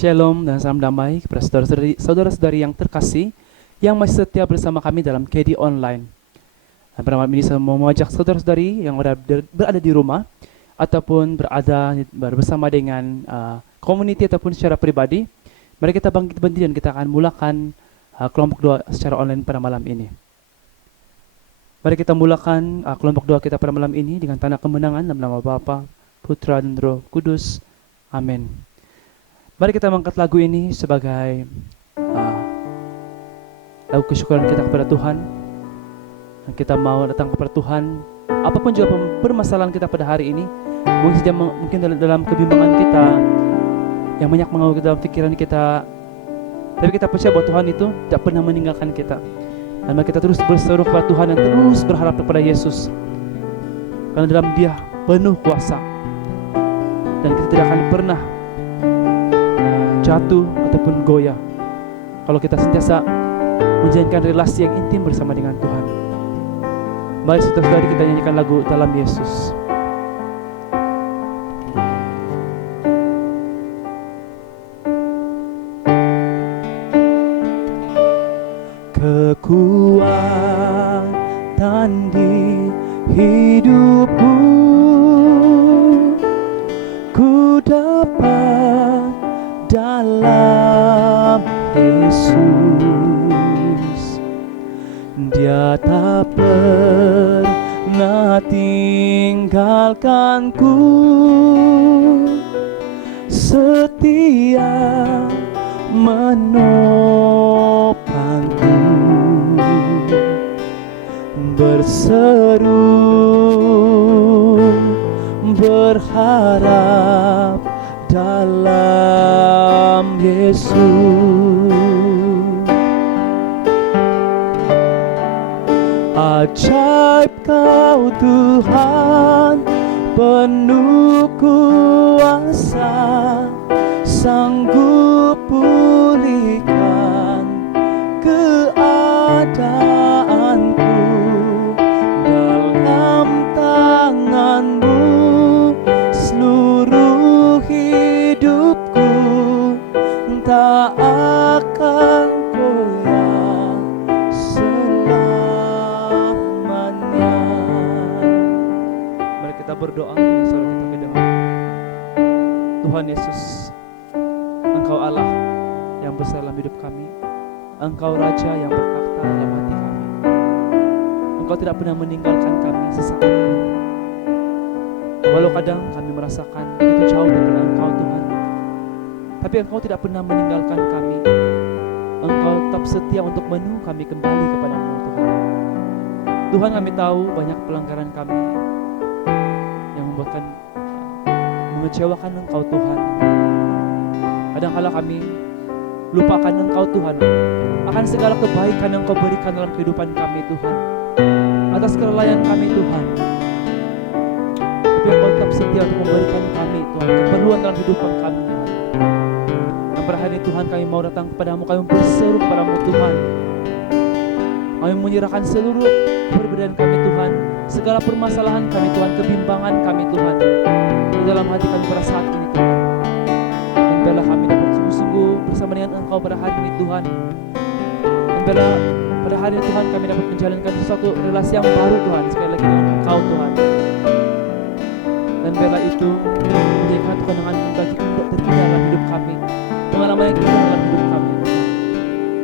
Shalom dan salam damai kepada saudara-saudari yang terkasih yang masih setia bersama kami dalam KD Online. Dan pada malam ini saya mau mengajak saudara-saudari yang berada di rumah ataupun bersama dengan community ataupun secara pribadi. Mari kita bangkit berdiri dan kita akan mulakan kelompok doa secara online pada malam ini. Mari kita mulakan kelompok doa kita pada malam ini dengan tanda kemenangan dalam nama Bapa, Putra dan Roh Kudus. Amin. Mari kita mengangkat lagu ini sebagai lagu kesyukuran kita kepada Tuhan. Dan kita mau datang kepada Tuhan, apapun juga permasalahan kita pada hari ini, mungkin dalam kebimbangan kita, yang banyak mengganggu dalam pikiran kita, tapi kita percaya bahwa Tuhan itu tidak pernah meninggalkan kita. Dan mari kita terus berseru kepada Tuhan dan terus berharap kepada Yesus, karena dalam Dia penuh kuasa, dan kita tidak akan pernah jatuh ataupun goyah kalau kita sentiasa menjalankan relasi yang intim bersama dengan Tuhan. Mari saudara-saudari kita nyanyikan lagu dalam Yesus. Kekuatan di hidupku ku dapat dalam Yesus. Dia tak pernah tinggalkanku, setia menopangku, berseru berharap dalam Yesus. Ajaib Kau Tuhan, penuh kuasa, sanggup pulihkan keadaanku. Dalam tangan-Mu seluruh hidupku tak akan goyah selamanya. Mari kita berdoa dengan suara kita kedengaran. Tuhan Yesus, Engkau Allah yang besar dalam hidup kami, Engkau Raja yang bertakhta dalam hati kami. Engkau tidak pernah meninggalkan kami sesaat pun. Walau kadang kami merasakan begitu jauh daripada Engkau Tuhan, tapi Engkau tidak pernah meninggalkan kami. Engkau tetap setia untuk menuju kami kembali kepada-Mu Tuhan. Tuhan, kami tahu banyak pelanggaran kami yang mengecewakan Engkau Tuhan. Kadang-kala kami lupakan Engkau Tuhan akan segala kebaikan yang Engkau berikan dalam kehidupan kami Tuhan, atas kelalaian kami Tuhan. Tapi Engkau tetap setia untuk memberikan kami Tuhan keperluan dalam kehidupan kami Tuhan. Dan pada hari ini Tuhan, kami mau datang kepadamu, kami berseru kepadamu Tuhan. Kami menyerahkan seluruh perbedaan kami Tuhan, segala permasalahan kami Tuhan, kebimbangan kami Tuhan, di dalam hati kami pada saat ini Tuhan. Dan biarlah kami dapat sungguh-sungguh bersama dengan Engkau pada hari ini Tuhan. Dan biarlah pada hari ini Tuhan kami dapat menjalankan sesuatu relasi yang baru Tuhan, sekali lagi dengan Engkau Tuhan. Dan biarlah itu menjadi satu kenangan bagi terindah dalam hidup kami, pengalaman yang indah dalam hidup kami Tuhan.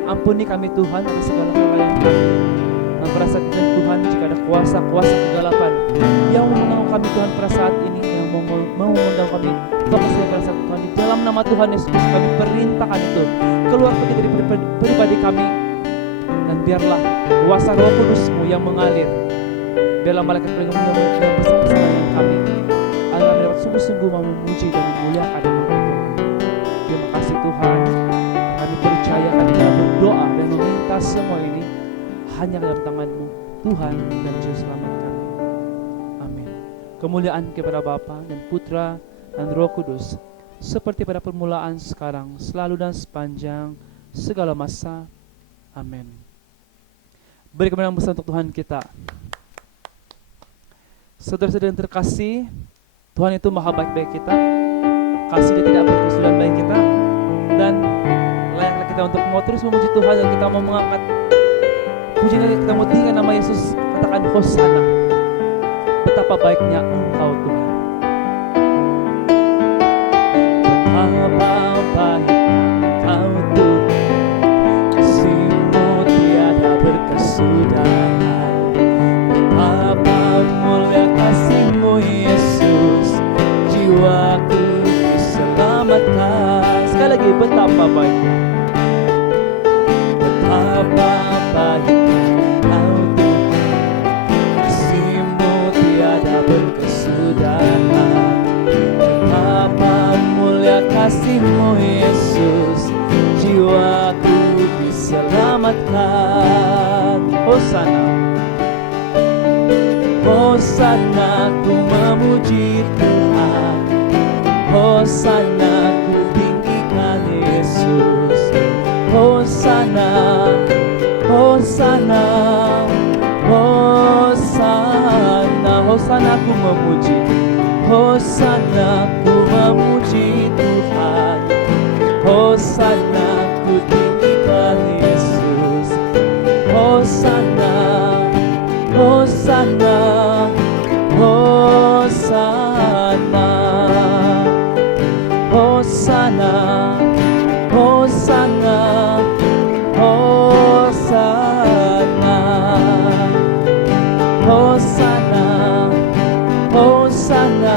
Ampuni kami Tuhan atas segala kesalahan kami. Dan pada saat ini Tuhan, jika ada kuasa-kuasa kegelapan yang mengganggu kami Tuhan pada saat ini, yang mau mengganggu kami fokusnya pada saat Tuhan, di dalam nama Tuhan Yesus kami perintahkan itu keluar pergi dari pribadi kami. Dan biarlah kuasa Roh Kudus-Mu yang mengalir, biarlah malaikat pelindung yang bersama-sama dengan kami, agar kami dapat sungguh-sungguh memuji dan memuliakan nama Tuhan. Terima kasih Tuhan, kami percaya, kami berdoa dan meminta semua ini hanya dalam tangan-Mu Tuhan dan Juru Selamat kami. Amin. Kemuliaan kepada Bapa dan Putra dan Roh Kudus, seperti pada permulaan, sekarang, selalu dan sepanjang segala masa. Amin. Beri kemenangan besar untuk Tuhan kita. Saudara-saudara yang terkasih, Tuhan itu maha baik bagi kita. Kasih Dia tidak berkesudahan bagi kita. Dan layaklah kita untuk mau terus memuji Tuhan, dan kita mau mengangkat pujian kita, mau tinggikan nama Yesus, katakan Hosana. Betapa baiknya Engkau Tuhan. Betapa baiknya Engkau Tuhan, kasih-Mu tiada berkesudahan. Betapa mulia kasih-Mu Yesus, jiwaku diselamatkan. Sekali lagi, betapa baiknya. Betapa baiknya Engkau Tuhan, kasih-Mu tiada berkesudahan. Betapa mulia kasih-Mu Yesus, jiwaku diselamatkan. Hosana, Hosana, ku memuji Tuhan. Hosana, ku tinggikan Yesus. Hosana, Hosana, Hosana, Hosana, ku memuji. Hosana, ku memuji Tuhan. Hosana, ku tinggikan Yesus. Hosana, Hosana, Hosana, Hosana, Hosana, Hosana, Hosana, Hosana,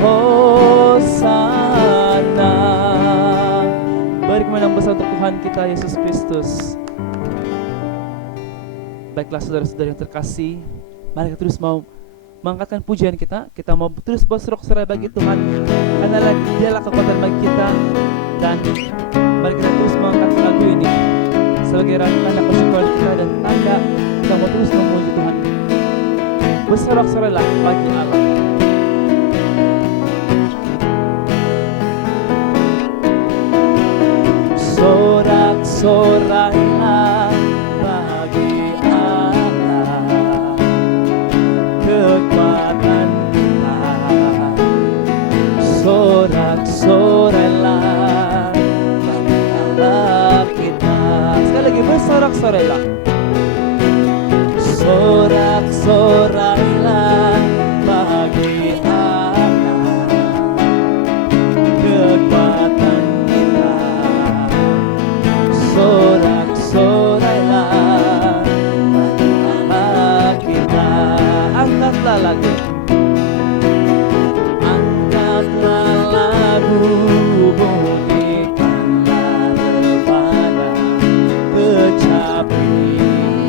Hosana. Beri kemenangan besar untuk Tuhan kita Yesus Kristus. Baiklah saudara-saudara yang terkasih, mari kita terus mau mengangkatkan pujian kita. Kita mau terus bersorak-sorai bagi Tuhan, karena Dialah kekuatan bagi kita. Dan mari kita terus mengangkat lagu ini sebagai tanda kesyukuran kita dan tanda kita mau terus memuji Tuhan. Bersorak-sorailah bagi Allah. Sorak-sorailah bagi Allah, kekuatan kita. Sorak-sorailah bagi Allah kita. Sekali lagi, bersorak-sorailah. Sorak-sorailah bagi Allah, kekuatan kita. Sorak-sorailah bagi Allah kita. Angkatlah lagu, angkatlah lagu, bunyikanlah rebana, kecapi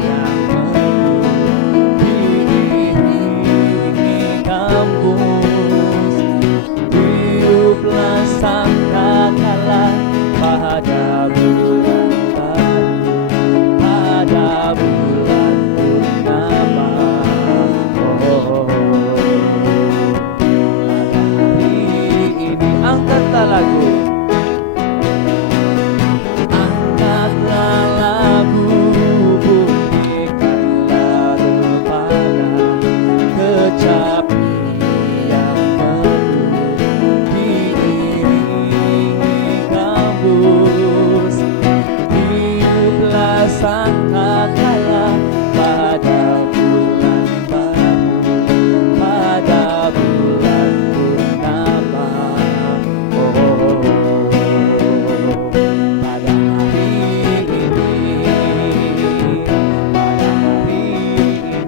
yang diiringi kampus. Tiuplah sangkakala pada bulan baru, pada bulan purnama. Oh, pada hari ini angkatlah lagu, angkatlah lagu, bunyikanlah rebana, kecapi yang merdu, diiringi kampus. Tiuplah sangkakala pada bulan baru, pada bulan purnama. Oh, pada hari ini, pada hari ini, pada hari ini.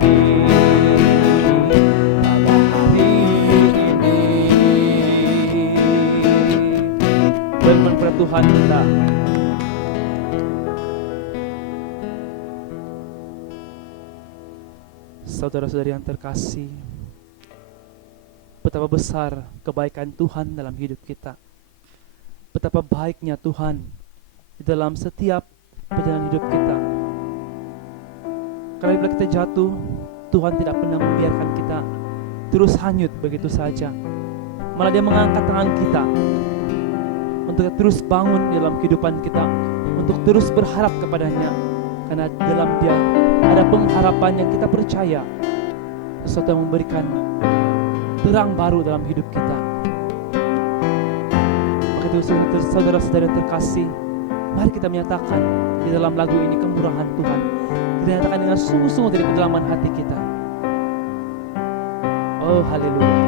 Firman Tuhan kita. Saudara-saudari yang terkasih, betapa besar kebaikan Tuhan dalam hidup kita. Betapa baiknya Tuhan di dalam setiap perjalanan hidup kita. Karena bila kita jatuh, Tuhan tidak pernah membiarkan kita terus hanyut begitu saja. Malah Dia mengangkat tangan kita untuk terus bangun dalam kehidupan kita, untuk terus berharap kepadanya. Karena dalam Dia ada pengharapan yang kita percaya, sesuatu yang memberikan terang baru dalam hidup kita. Maka itu saudara-saudara yang terkasih, mari kita menyatakan di dalam lagu ini kemurahan Tuhan. Kita nyatakan dengan sungguh-sungguh dari kedalaman hati kita. Oh haleluya.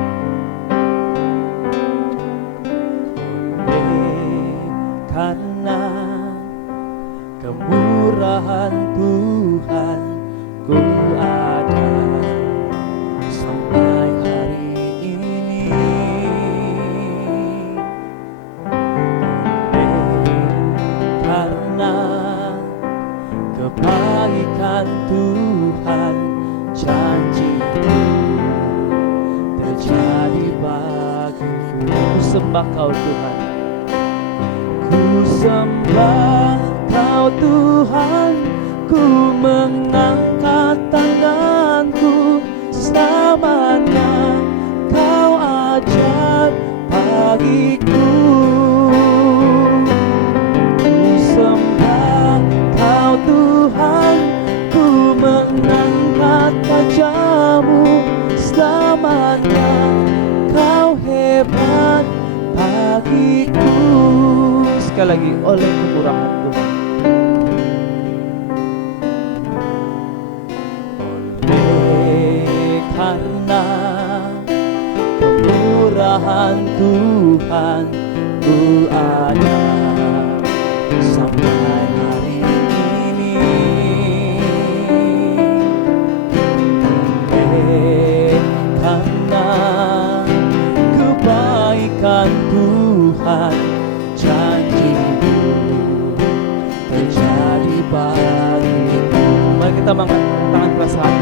Karena kemurahan Tuhan ku ada sampai hari ini. Karena kebaikan Tuhan, janji-Mu terjadi bagiku. Ku sembah Kau Tuhan, ku sembah Kau Tuhan, ku mengangkat tanganku selamanya. Kau ajar bagiku. Ku sembah Kau Tuhan, ku mengangkat wajah-Mu selamanya. Kau hebat bagiku. Sekali lagi, oleh kemurahan Tuhan. Oleh karena kemurahan Tuhan ku ada sampai hari ini. Oleh karena kebaikan Tuhan, janji-Mu terjadi bagiku. Mari kita mengangkat tangan perasaan.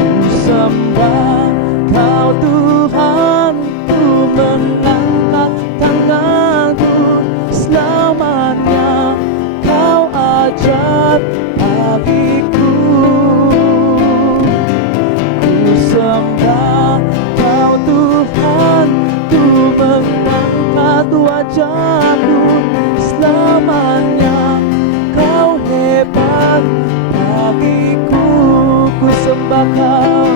Ku sembah Kau Tuhan, ku mengangkat tanganku selamanya. Kau ajar bagiku. Ku sembah Kau Tuhan, ku mengangkat wajah-Mu selamanya. Kau hebat bagiku. Ku sembah Kau,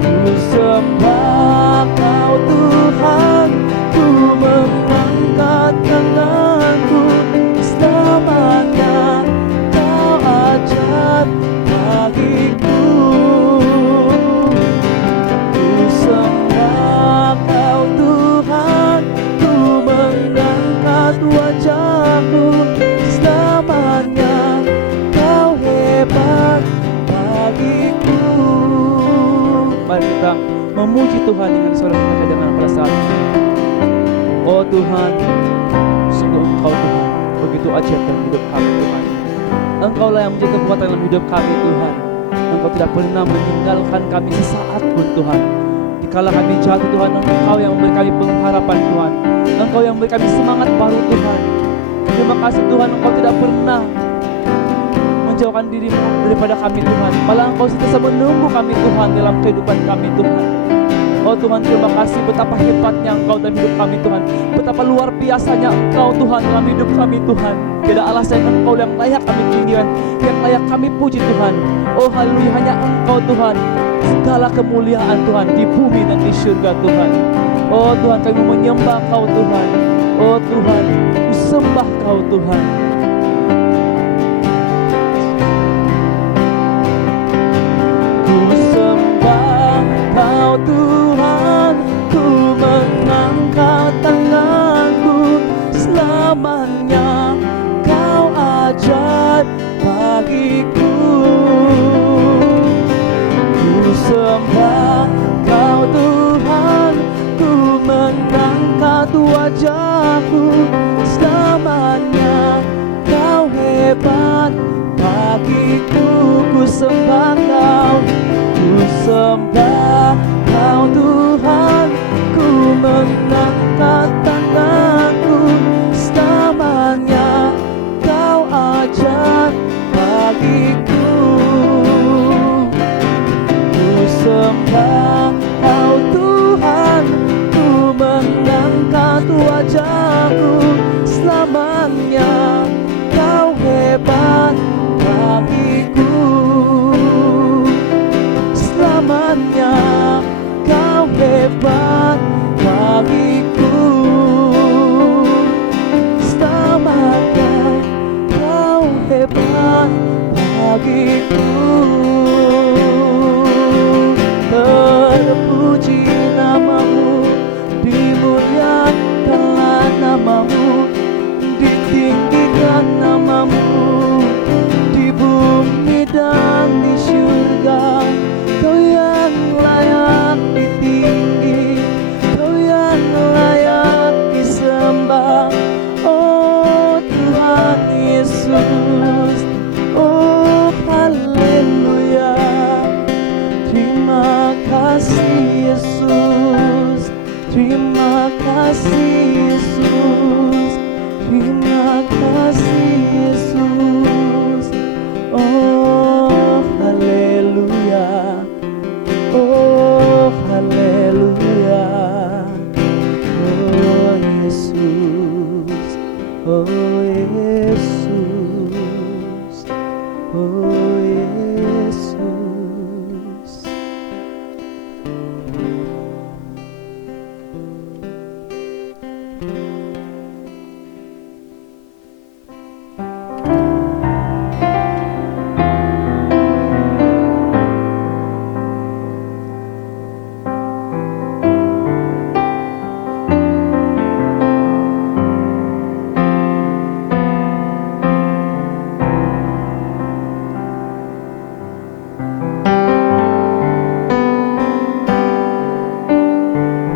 ku sembah Kau Tuhan, ku mengangkat tanganku selamanya. Kau ajar bagiku. Ku sembah Kau Tuhan, ku mengangkat wajah-Mu selamanya. Kau hebat bagiku. Mari kita memuji Tuhan dengan suara kita dengan perasaan. Oh Tuhan, sungguh Engkau Tuhan begitu ajaib dalam hidup kami Tuhan. Engkau lah yang menjadi kekuatan dalam hidup kami Tuhan. Engkau tidak pernah meninggalkan kami sesaat pun Tuhan. Dikala kami jatuh Tuhan, Engkau yang memberi kami pengharapan Tuhan. Engkau yang memberi kami semangat baru Tuhan. Terima kasih Tuhan, Engkau tidak pernah menjauhkan diri-Mu daripada kami Tuhan. Malah Engkau sentiasa menunggu kami Tuhan dalam kehidupan kami Tuhan. Oh Tuhan, terima kasih betapa hebatnya Engkau dalam hidup kami Tuhan. Betapa luar biasanya Engkau Tuhan dalam hidup kami Tuhan. Tidak alasan Engkau yang layak kami tinggikan, yang layak kami puji Tuhan. Oh haleluya, hanya Engkau Tuhan. Segala kemuliaan Tuhan di bumi dan di surga Tuhan. Oh Tuhan, kami menyembah Kau Tuhan. Oh Tuhan, ku sembah Kau Tuhan. Ku sembah Kau Tuhan, ku mengangkat tanganku selamanya. Kau ajaib bagiku. Ku sembah Kau Tuhan, ku mengangkat wajahku selamanya. Kau hebat bagiku. Ku sembah Kau, ku sembah Kau Tuhan, ku mengangkat tanganku selamanya. Kau ajaib bagiku. Ku sembah Kau Tuhan, ku mengangkat wajahku selamanya. Kau hebat bagiku. Selamanya Kau hebat bagiku. Terima kasih Yesus, terima kasih Yesus. Oh haleluya, oh haleluya. Oh Yesus, oh Yesus, oh Yesus.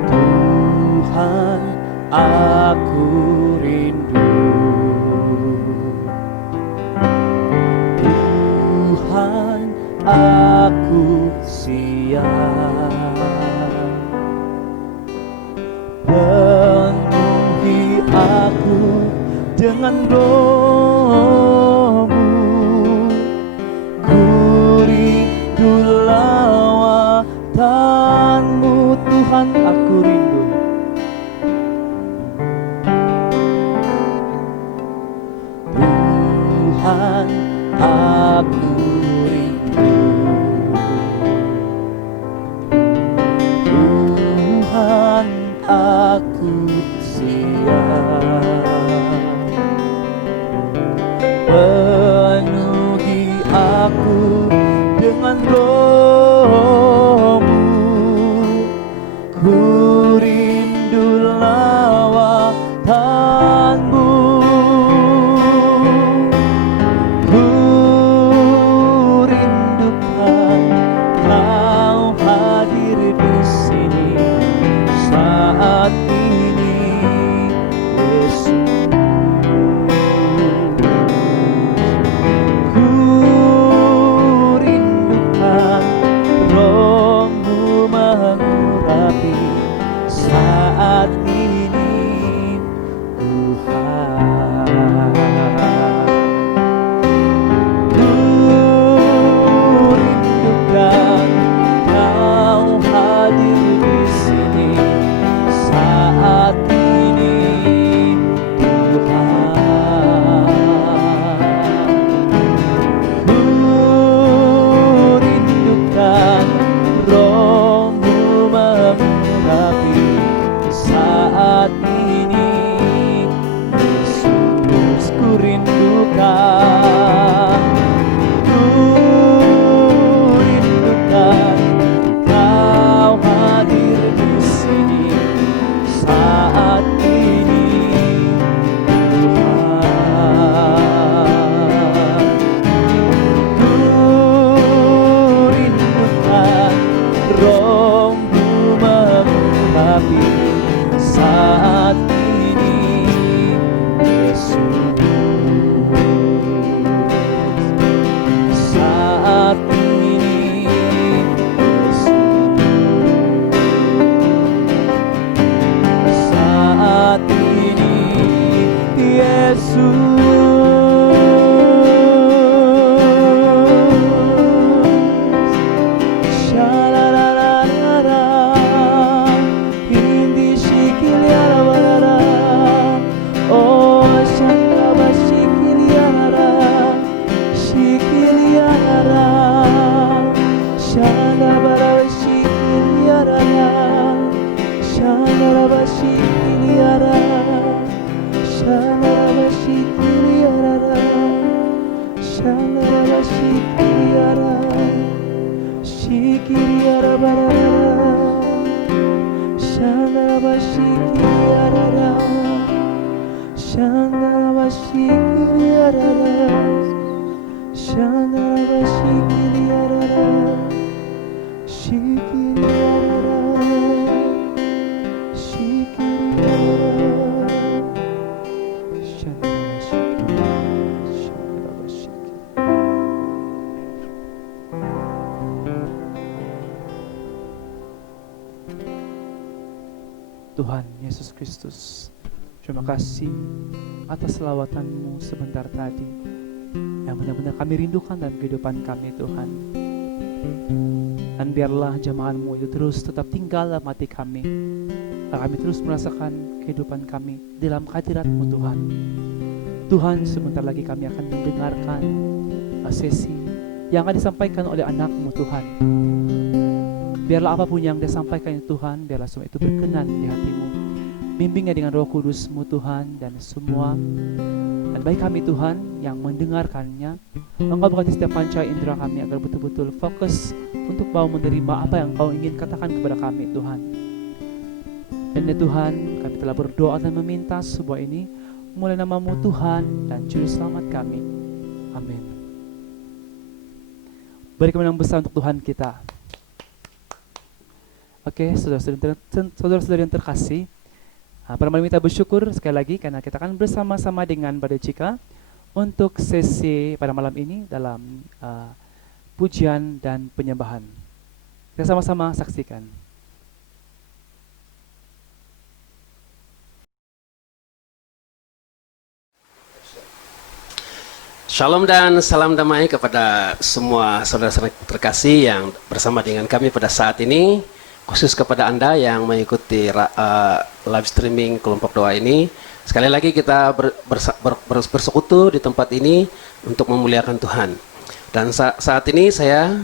Tuhan, aku rindu. Tuhan, aku siap. Penuhi aku dengan roh-Mu. Ku rindu lawatan-Mu. Tuhan, aku rindu. Tuhan, aku rindu. Tuhan, aku siap. Penuhi aku dengan roh-Mu. Ku rindu lawatan-Mu. Ku rindukan Kau hadir di sini saat ini, Yesus. Ku rindukan Roh-Mu mengurapi saat ini, Tuhan. Ku rindukan Kau hadir di sini saat ini, Tuhan. Ku rindukan Roh-Mu mengurapi saat ini, Yesus. Ku rindukan, ku rindukan Kau hadir di sini saat ini, Tuhan. Ku rindukan Roh-Mu mengurapi saat ini, Yesus. Saat ini, Yesus. Saat ini, Yesus. Shalararara, indi shikiliarara, oh shangraba shikiliarara, shikiliarara, shangraba shikiliarara, shangraba shikiliarara, shangraba shikiliarara, shangraba shikiliarara. Shikiriarabarara, Shandarabashikiriarara, Shandarabashikiriarara, Shandarabashikiriarara, Shikiriarara, Shikiriarara, Tuhan Yesus Kristus. Terima kasih atas selawatan-Mu sebentar tadi yang benar-benar kami rindukan dalam kehidupan kami Tuhan. Dan biarlah jamahan-Mu itu terus tetap tinggal dalam hati kami, agar kami terus merasakan kehidupan kami dalam kehadirat-Mu Tuhan. Tuhan, sebentar lagi kami akan mendengarkan sesi yang akan disampaikan oleh anak-Mu Tuhan. Biarlah apapun yang disampaikan Tuhan, biarlah semua itu berkenan di hati-Mu. Bimbingnya dengan Roh Kudus-Mu Tuhan, dan semua dan baik kami Tuhan yang mendengarkannya. Engkau berkati setiap panca indera kami agar betul-betul fokus untuk mau menerima apa yang Engkau ingin katakan kepada kami Tuhan. Dan ya Tuhan, kami telah berdoa dan meminta sebuah ini mulai nama-Mu Tuhan dan Juru Selamat kami. Amin. Beri kemenangan besar untuk Tuhan kita. Oke, saudara-saudara yang terkasih, pada malam ini kita bersyukur sekali lagi karena kita akan bersama-sama dengan Brother Chika untuk sesi pada malam ini dalam pujian dan penyembahan. Kita sama-sama saksikan. Shalom dan salam damai kepada semua saudara-saudara terkasih yang bersama dengan kami pada saat ini, khusus kepada Anda yang mengikuti live streaming kelompok doa ini. Sekali lagi kita bersekutu di tempat ini untuk memuliakan Tuhan. Dan saat ini saya,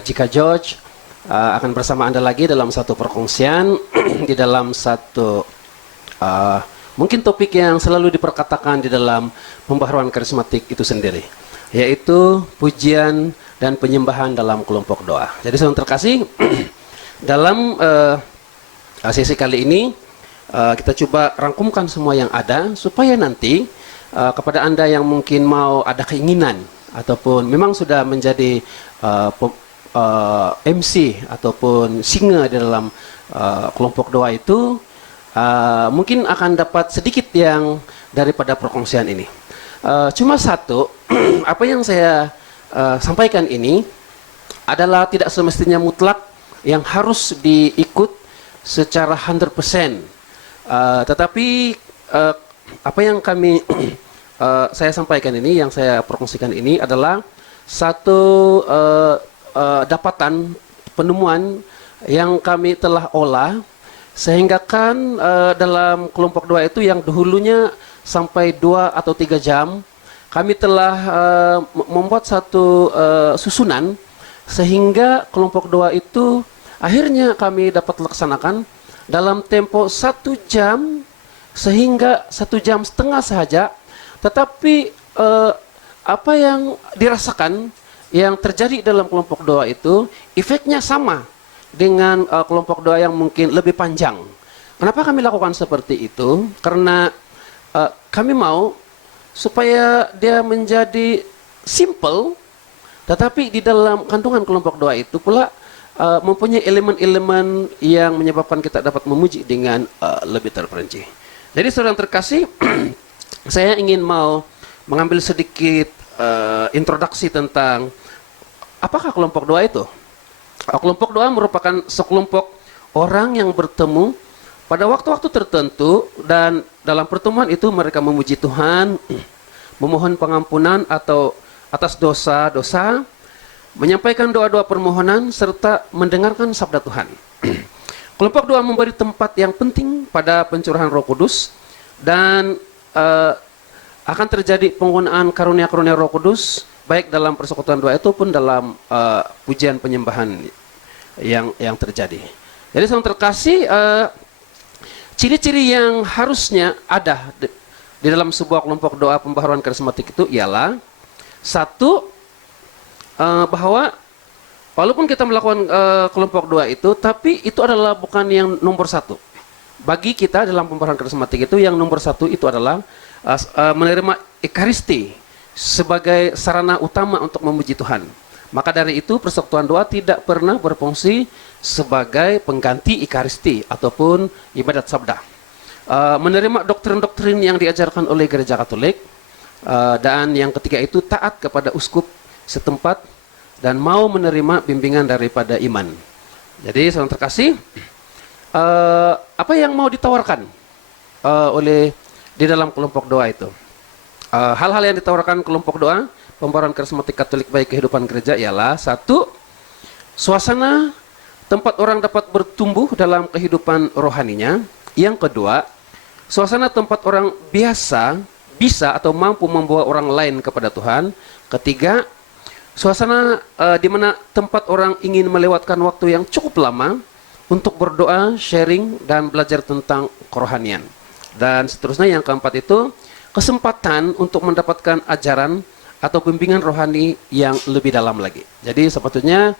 Chika George, akan bersama Anda lagi dalam satu perkongsian di dalam satu mungkin topik yang selalu diperkatakan di dalam pembaharuan karismatik itu sendiri, yaitu pujian dan penyembahan dalam kelompok doa. Jadi saudara terkasih, dalam sesi kali ini kita coba rangkumkan semua yang ada supaya nanti kepada Anda yang mungkin mau ada keinginan ataupun memang sudah menjadi MC ataupun singer di dalam kelompok doa itu, mungkin akan dapat sedikit yang daripada perkongsian ini. Cuma satu, apa yang saya sampaikan ini adalah tidak semestinya mutlak yang harus diikut secara 100%. Tetapi apa yang kami saya sampaikan ini, yang saya promosikan ini adalah satu dapatan penemuan yang kami telah olah, sehingga kan dalam kelompok doa itu yang dahulunya sampai 2 atau 3 jam, kami telah membuat satu susunan sehingga kelompok doa itu akhirnya kami dapat laksanakan dalam tempo 1 jam sehingga 1,5 jam saja. Tetapi apa yang dirasakan, yang terjadi dalam kelompok doa itu efeknya sama dengan kelompok doa yang mungkin lebih panjang. Kenapa kami lakukan seperti itu? Karena kami mau supaya dia menjadi simple, tetapi di dalam kandungan kelompok doa itu pula mempunyai elemen-elemen yang menyebabkan kita dapat memuji dengan lebih terperinci. Jadi saudara terkasih, saya ingin mau mengambil sedikit introduksi tentang apakah kelompok doa itu. Kelompok doa merupakan sekelompok orang yang bertemu pada waktu-waktu tertentu, dan dalam pertemuan itu mereka memuji Tuhan, memohon pengampunan atau atas dosa-dosa, menyampaikan doa-doa permohonan, serta mendengarkan sabda Tuhan. Kelompok doa memberi tempat yang penting pada pencurahan Roh Kudus, dan akan terjadi penggunaan karunia-karunia Roh Kudus baik dalam persekutuan doa itu pun dalam pujian penyembahan yang terjadi. Jadi saudara terkasih, ciri-ciri yang harusnya ada di dalam sebuah kelompok doa pembaharuan karismatik itu ialah satu, bahwa walaupun kita melakukan kelompok doa itu, tapi itu adalah bukan yang nomor satu. Bagi kita dalam pembaharuan karismatik itu yang nomor satu itu adalah menerima Ekaristi sebagai sarana utama untuk memuji Tuhan. Maka dari itu persekutuan doa tidak pernah berfungsi sebagai pengganti Ekaristi ataupun ibadat sabda. Menerima doktrin-doktrin yang diajarkan oleh Gereja Katolik, dan yang ketiga itu taat kepada uskup setempat dan mau menerima bimbingan daripada iman. Jadi saudara terkasih, apa yang mau ditawarkan oleh di dalam kelompok doa itu? Hal-hal yang ditawarkan kelompok doa pembaharuan karismatik Katolik bagi kehidupan gereja ialah satu, suasana tempat orang dapat bertumbuh dalam kehidupan rohaninya. Yang kedua, suasana tempat orang bisa atau mampu membawa orang lain kepada Tuhan. Ketiga, suasana di mana tempat orang ingin melewatkan waktu yang cukup lama untuk berdoa, sharing, dan belajar tentang kerohanian. Dan seterusnya yang keempat itu, kesempatan untuk mendapatkan ajaran atau bimbingan rohani yang lebih dalam lagi. Jadi sebetulnya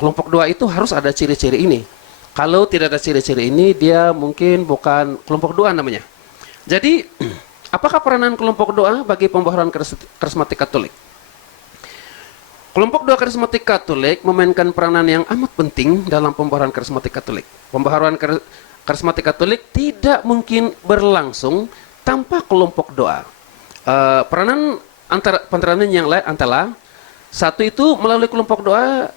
kelompok doa itu harus ada ciri-ciri ini. Kalau tidak ada ciri-ciri ini, dia mungkin bukan kelompok doa namanya. Jadi, apakah peranan kelompok doa bagi pembaharuan karismatik Katolik? Kelompok doa karismatik Katolik memainkan peranan yang amat penting dalam pembaharuan karismatik Katolik. Pembaharuan karismatik Katolik tidak mungkin berlangsung tanpa kelompok doa. Peranan yang lain antara satu itu melalui kelompok doa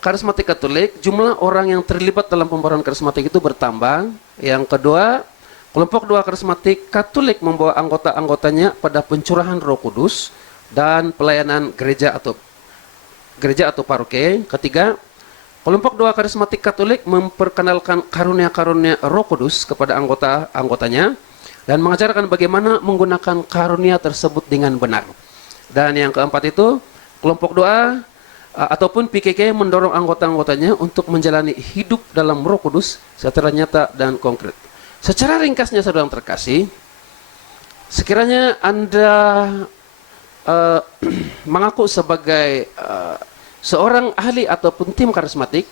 karismatik Katolik, jumlah orang yang terlibat dalam pembaharuan karismatik itu bertambah. Yang kedua, kelompok doa karismatik Katolik membawa anggota-anggotanya pada pencurahan Roh Kudus dan pelayanan gereja atau paroki. Ketiga, kelompok doa karismatik Katolik memperkenalkan karunia-karunia Roh Kudus kepada anggota-anggotanya dan mengajarkan bagaimana menggunakan karunia tersebut dengan benar. Dan yang keempat itu, kelompok doa ataupun PKK mendorong anggota-anggotanya untuk menjalani hidup dalam Roh Kudus secara nyata dan konkret. Secara ringkasnya, saudara yang terkasih, sekiranya Anda mengaku sebagai seorang ahli ataupun tim karismatik,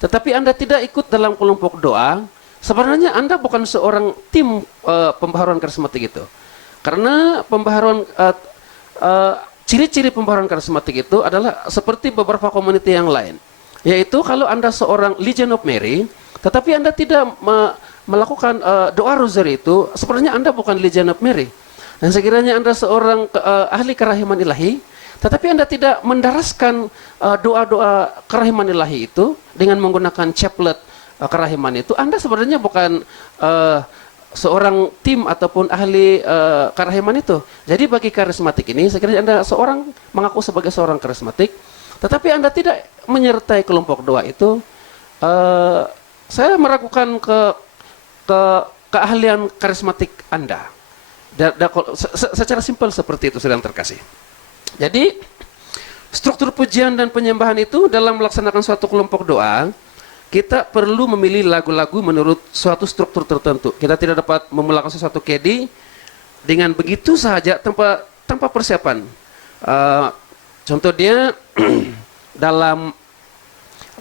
tetapi Anda tidak ikut dalam kelompok doa, sebenarnya Anda bukan seorang tim pembaharuan karismatik itu. Karena ciri-ciri pembaharuan karismatik itu adalah seperti beberapa komuniti yang lain. Yaitu kalau Anda seorang Legion of Mary, tetapi Anda tidak melakukan doa rosary itu, sebenarnya Anda bukan Legion of Mary. Dan sekiranya Anda seorang ahli kerahiman ilahi, tetapi Anda tidak mendaraskan doa-doa kerahiman ilahi itu dengan menggunakan chaplet kerahiman itu, Anda sebenarnya bukan seorang tim ataupun ahli kerahiman itu. Jadi bagi karismatik ini, sekiranya Anda seorang mengaku sebagai seorang karismatik, tetapi Anda tidak menyertai kelompok doa itu, saya meragukan keahlian karismatik Anda. Secara simpel seperti itu, saudara yang terkasih. Jadi, struktur pujian dan penyembahan itu dalam melaksanakan suatu kelompok doa, kita perlu memilih lagu-lagu menurut suatu struktur tertentu. Kita tidak dapat memulakan sesuatu KD dengan begitu saja tanpa persiapan. Contoh dia dalam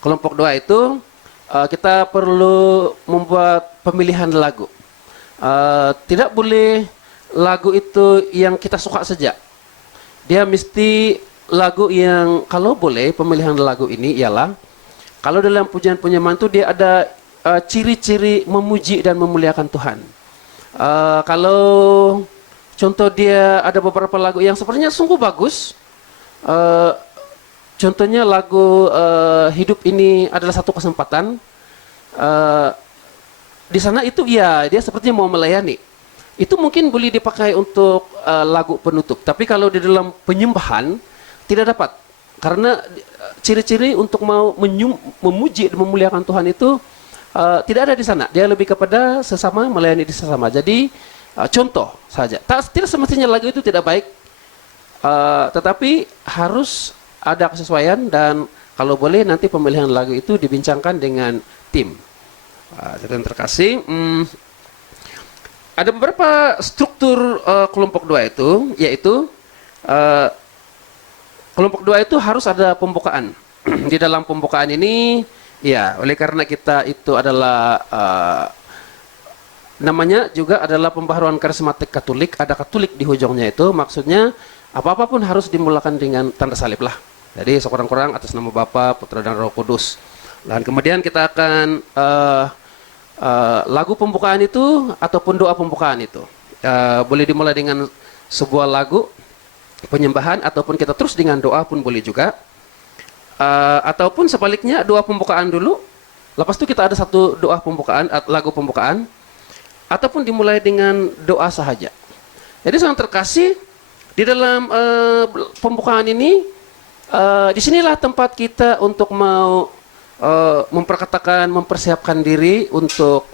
kelompok doa itu kita perlu membuat pemilihan lagu. Tidak boleh lagu itu yang kita suka saja. Dia mesti lagu yang, kalau boleh pemilihan lagu ini ialah, kalau dalam pujian penyembahan itu dia ada ciri-ciri memuji dan memuliakan Tuhan. Kalau contoh dia ada beberapa lagu yang sepertinya sungguh bagus. Contohnya lagu Hidup Ini Adalah Satu Kesempatan. Di sana itu ya dia sepertinya mau melayani. Itu mungkin boleh dipakai untuk lagu penutup. Tapi kalau di dalam penyembahan tidak dapat. Karena ciri-ciri untuk mau memuji dan memuliakan Tuhan itu tidak ada di sana. Dia lebih kepada sesama, melayani di sesama. Jadi contoh saja. Tidak semestinya lagu itu tidak baik, tetapi harus ada kesesuaian dan kalau boleh nanti pemilihan lagu itu dibincangkan dengan tim. Jadi yang terkasih, ada beberapa struktur kelompok doa itu, yaitu kelompok doa itu harus ada pembukaan. Di dalam pembukaan ini, ya, oleh karena kita itu adalah namanya juga adalah pembaharuan karismatik Katolik, ada Katolik di ujungnya itu, maksudnya apa-apa pun harus dimulakan dengan tanda salib lah. Jadi sekurang-kurang atas nama Bapa, Putra dan Roh Kudus. Dan kemudian kita akan lagu pembukaan itu ataupun doa pembukaan itu boleh dimulai dengan sebuah lagu penyembahan ataupun kita terus dengan doa pun boleh juga, ataupun sebaliknya doa pembukaan dulu Lepas itu kita ada satu doa pembukaan, lagu pembukaan, ataupun dimulai dengan doa sahaja. Jadi saudara terkasih, di dalam pembukaan ini, disinilah tempat kita untuk mau memperkatakan, mempersiapkan diri untuk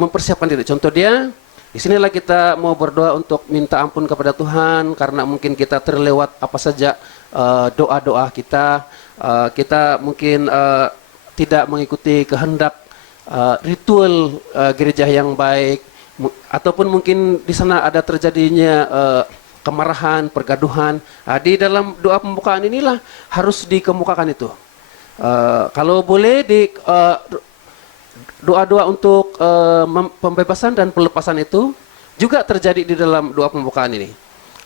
mempersiapkan diri. Contoh dia, disinilah kita mau berdoa untuk minta ampun kepada Tuhan karena mungkin kita terlewat apa saja doa-doa kita. Kita mungkin tidak mengikuti kehendak ritual gereja yang baik, ataupun mungkin di sana ada terjadinya kemarahan, pergaduhan. Di dalam doa pembukaan inilah harus dikemukakan itu. Kalau boleh di doa-doa untuk pembebasan dan pelepasan itu juga terjadi di dalam doa pembukaan ini.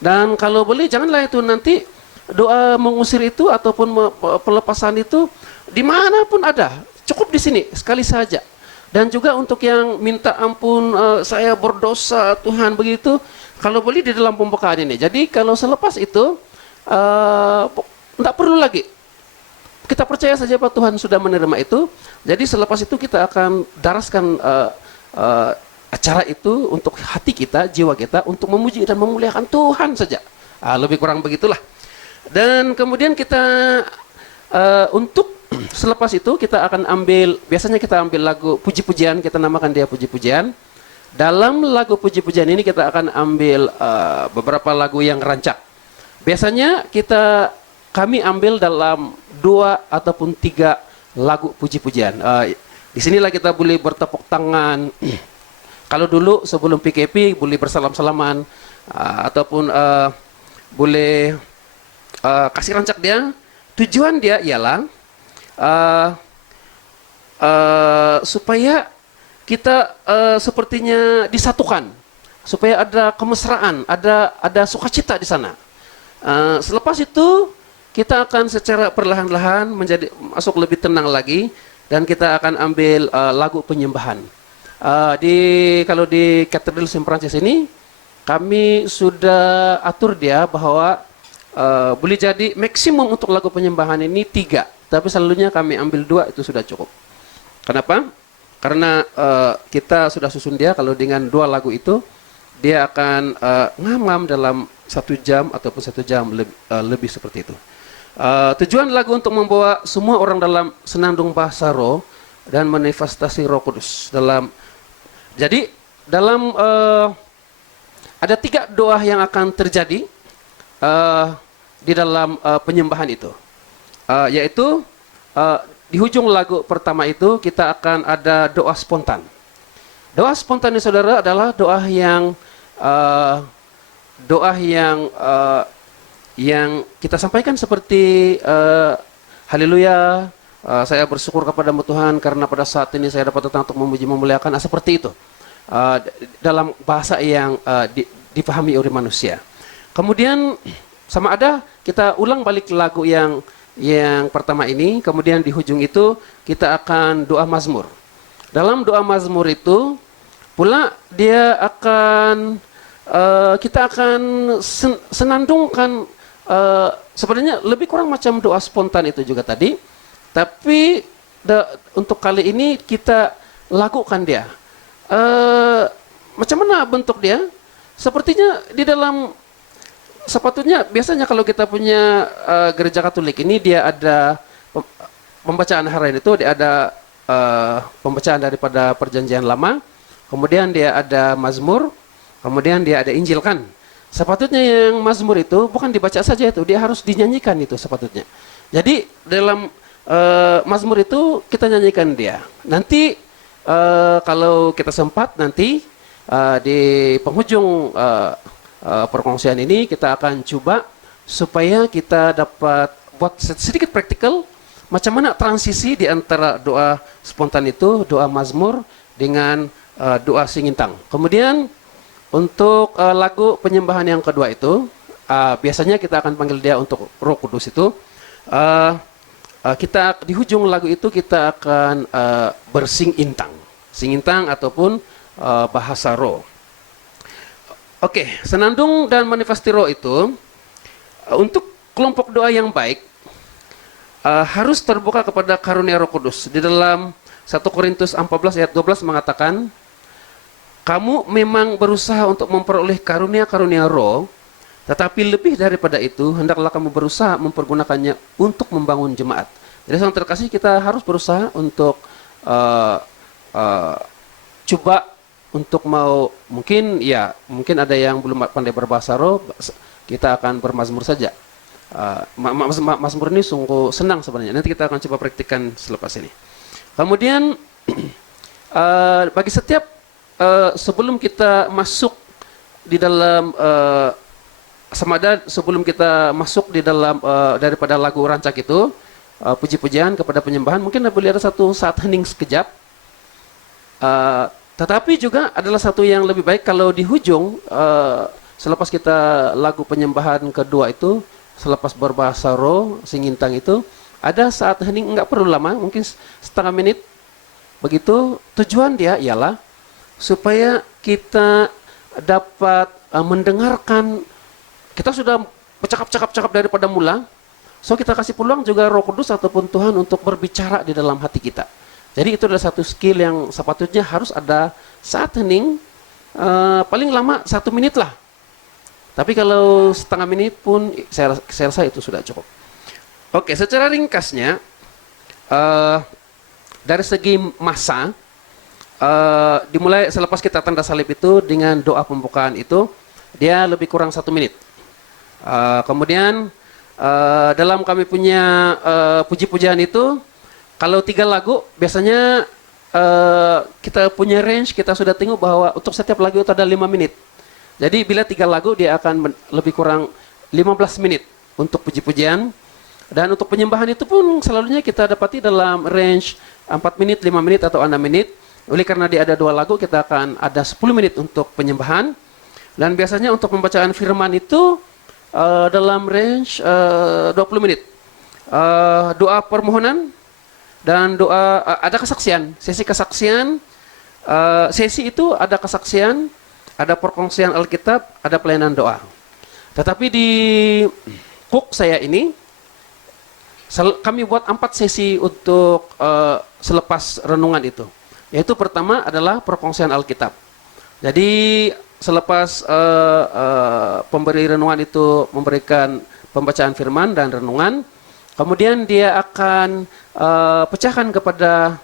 Dan kalau boleh janganlah itu nanti doa mengusir itu ataupun pelepasan itu dimanapun ada, cukup di sini sekali saja. Dan juga untuk yang minta ampun, saya berdosa Tuhan begitu, kalau boleh di dalam pembukaan ini. Jadi kalau selepas itu tidak perlu lagi. Kita percaya saja bahwa Tuhan sudah menerima itu. Jadi selepas itu kita akan daraskan acara itu untuk hati kita, jiwa kita, untuk memuji dan memuliakan Tuhan saja. Lebih kurang begitulah. Dan kemudian kita untuk selepas itu kita akan ambil, biasanya kita ambil lagu puji-pujian, kita namakan dia puji-pujian. Dalam lagu puji-pujian ini kita akan ambil beberapa lagu yang rancak. Biasanya kami ambil dalam 2 ataupun 3 lagu puji-pujian. Di sinilah kita boleh bertepuk tangan. Kalau dulu sebelum PKP boleh bersalam-salaman, ataupun boleh kasih rancak dia. Tujuan dia ialah supaya kita sepertinya disatukan, supaya ada kemesraan, ada sukacita di sana. Selepas itu kita akan secara perlahan-lahan masuk lebih tenang lagi, dan kita akan ambil lagu penyembahan. Kalau di Katedral Saint Francis ini kami sudah atur dia bahwa boleh jadi maksimum untuk lagu penyembahan ini 3, tapi selalunya kami ambil 2, itu sudah cukup. Kenapa? Karena kita sudah susun dia, kalau dengan 2 lagu itu dia akan ngam-ngam dalam 1 jam ataupun 1 jam lebih seperti itu. Tujuan lagu untuk membawa semua orang dalam senandung bahasa roh dan manifestasi Roh Kudus. Jadi dalam ada 3 doa yang akan terjadi di dalam penyembahan itu, yaitu di ujung lagu pertama itu kita akan ada doa spontan. Doa spontan ini saudara adalah doa yang kita sampaikan seperti haleluya, saya bersyukur kepadamu Tuhan karena pada saat ini saya dapat datang untuk memuji memuliakan, seperti itu, dalam bahasa yang dipahami oleh manusia. Kemudian sama ada kita ulang balik lagu yang pertama ini, kemudian di ujung itu kita akan doa mazmur. Dalam doa mazmur itu pula dia akan kita akan senandungkan, sebenarnya lebih kurang macam doa spontan itu juga tadi, tapi untuk kali ini kita lakukan dia. Macam mana bentuk dia? Sepertinya di dalam, sepatutnya biasanya kalau kita punya gereja Katolik ini dia ada pembacaan harian itu, dia ada pembacaan daripada Perjanjian Lama, kemudian dia ada mazmur, kemudian dia ada Injil kan. Sepatutnya yang mazmur itu bukan dibaca saja itu, dia harus dinyanyikan itu sepatutnya. Jadi dalam mazmur itu kita nyanyikan dia. Nanti kalau kita sempat nanti di penghujung perkongsian ini kita akan coba supaya kita dapat buat sedikit praktikal macam mana transisi di antara doa spontan itu, doa mazmur dengan doa singintang. Kemudian untuk lagu penyembahan yang kedua itu biasanya kita akan panggil dia untuk Roh Kudus itu. Kita di ujung lagu itu kita akan singintang ataupun bahasa roh. Oke, senandung dan manifestasi roh itu untuk kelompok doa yang baik, harus terbuka kepada karunia Roh Kudus. Di dalam 1 Korintus 14 ayat 12 mengatakan, kamu memang berusaha untuk memperoleh karunia-karunia roh, tetapi lebih daripada itu, hendaklah kamu berusaha mempergunakannya untuk membangun jemaat. Jadi saudara terkasih, kita harus berusaha untuk coba untuk mungkin ada yang belum pandai berbahasa roh, kita akan bermazmur saja. Mazmur ini sungguh senang sebenarnya. Nanti kita akan coba praktikkan selepas ini. Kemudian bagi setiap sebelum kita masuk di dalam sebelum kita masuk di dalam daripada lagu rancak itu, puji-pujian kepada penyembahan, mungkin boleh ada satu saat hening sekejap. Tetapi juga adalah satu yang lebih baik kalau di hujung selepas kita lagu penyembahan kedua itu, selepas berbahasa roh, singintang itu, ada saat hening, enggak perlu lama, mungkin setengah menit. Begitu, tujuan dia ialah supaya kita dapat mendengarkan. Kita sudah bercakap-cakap daripada mula, so kita kasih peluang juga Roh Kudus ataupun Tuhan untuk berbicara di dalam hati kita. Jadi itu adalah satu skill yang sepatutnya harus ada saat hening, paling lama 1 menit lah. Tapi kalau setengah menit pun saya rasa itu sudah cukup. Oke, secara ringkasnya dari segi masa, dimulai selepas kita tanda salib itu dengan doa pembukaan itu, dia lebih kurang 1 menit. Kemudian dalam kami punya puji-pujian itu, kalau 3 lagu biasanya kita punya range, kita sudah tengok bahwa untuk setiap lagu itu ada 5 menit. Jadi bila 3 lagu dia akan lebih kurang 15 menit untuk puji-pujian. Dan untuk penyembahan itu pun selalunya kita dapati dalam range 4 menit, 5 menit atau 6 menit. Oleh karena dia ada 2 lagu, kita akan ada 10 menit untuk penyembahan. Dan biasanya untuk pembacaan firman itu dalam range 20 menit. Doa permohonan dan doa, ada kesaksian, sesi kesaksian. Sesi itu ada kesaksian, ada perkongsian Alkitab, ada pelayanan doa. Tetapi di Cook saya ini, kami buat 4 sesi untuk selepas renungan itu. Yaitu pertama adalah perkongsian Alkitab. Jadi selepas pemberi renungan itu memberikan pembacaan firman dan renungan, kemudian dia akan pecahkan kepada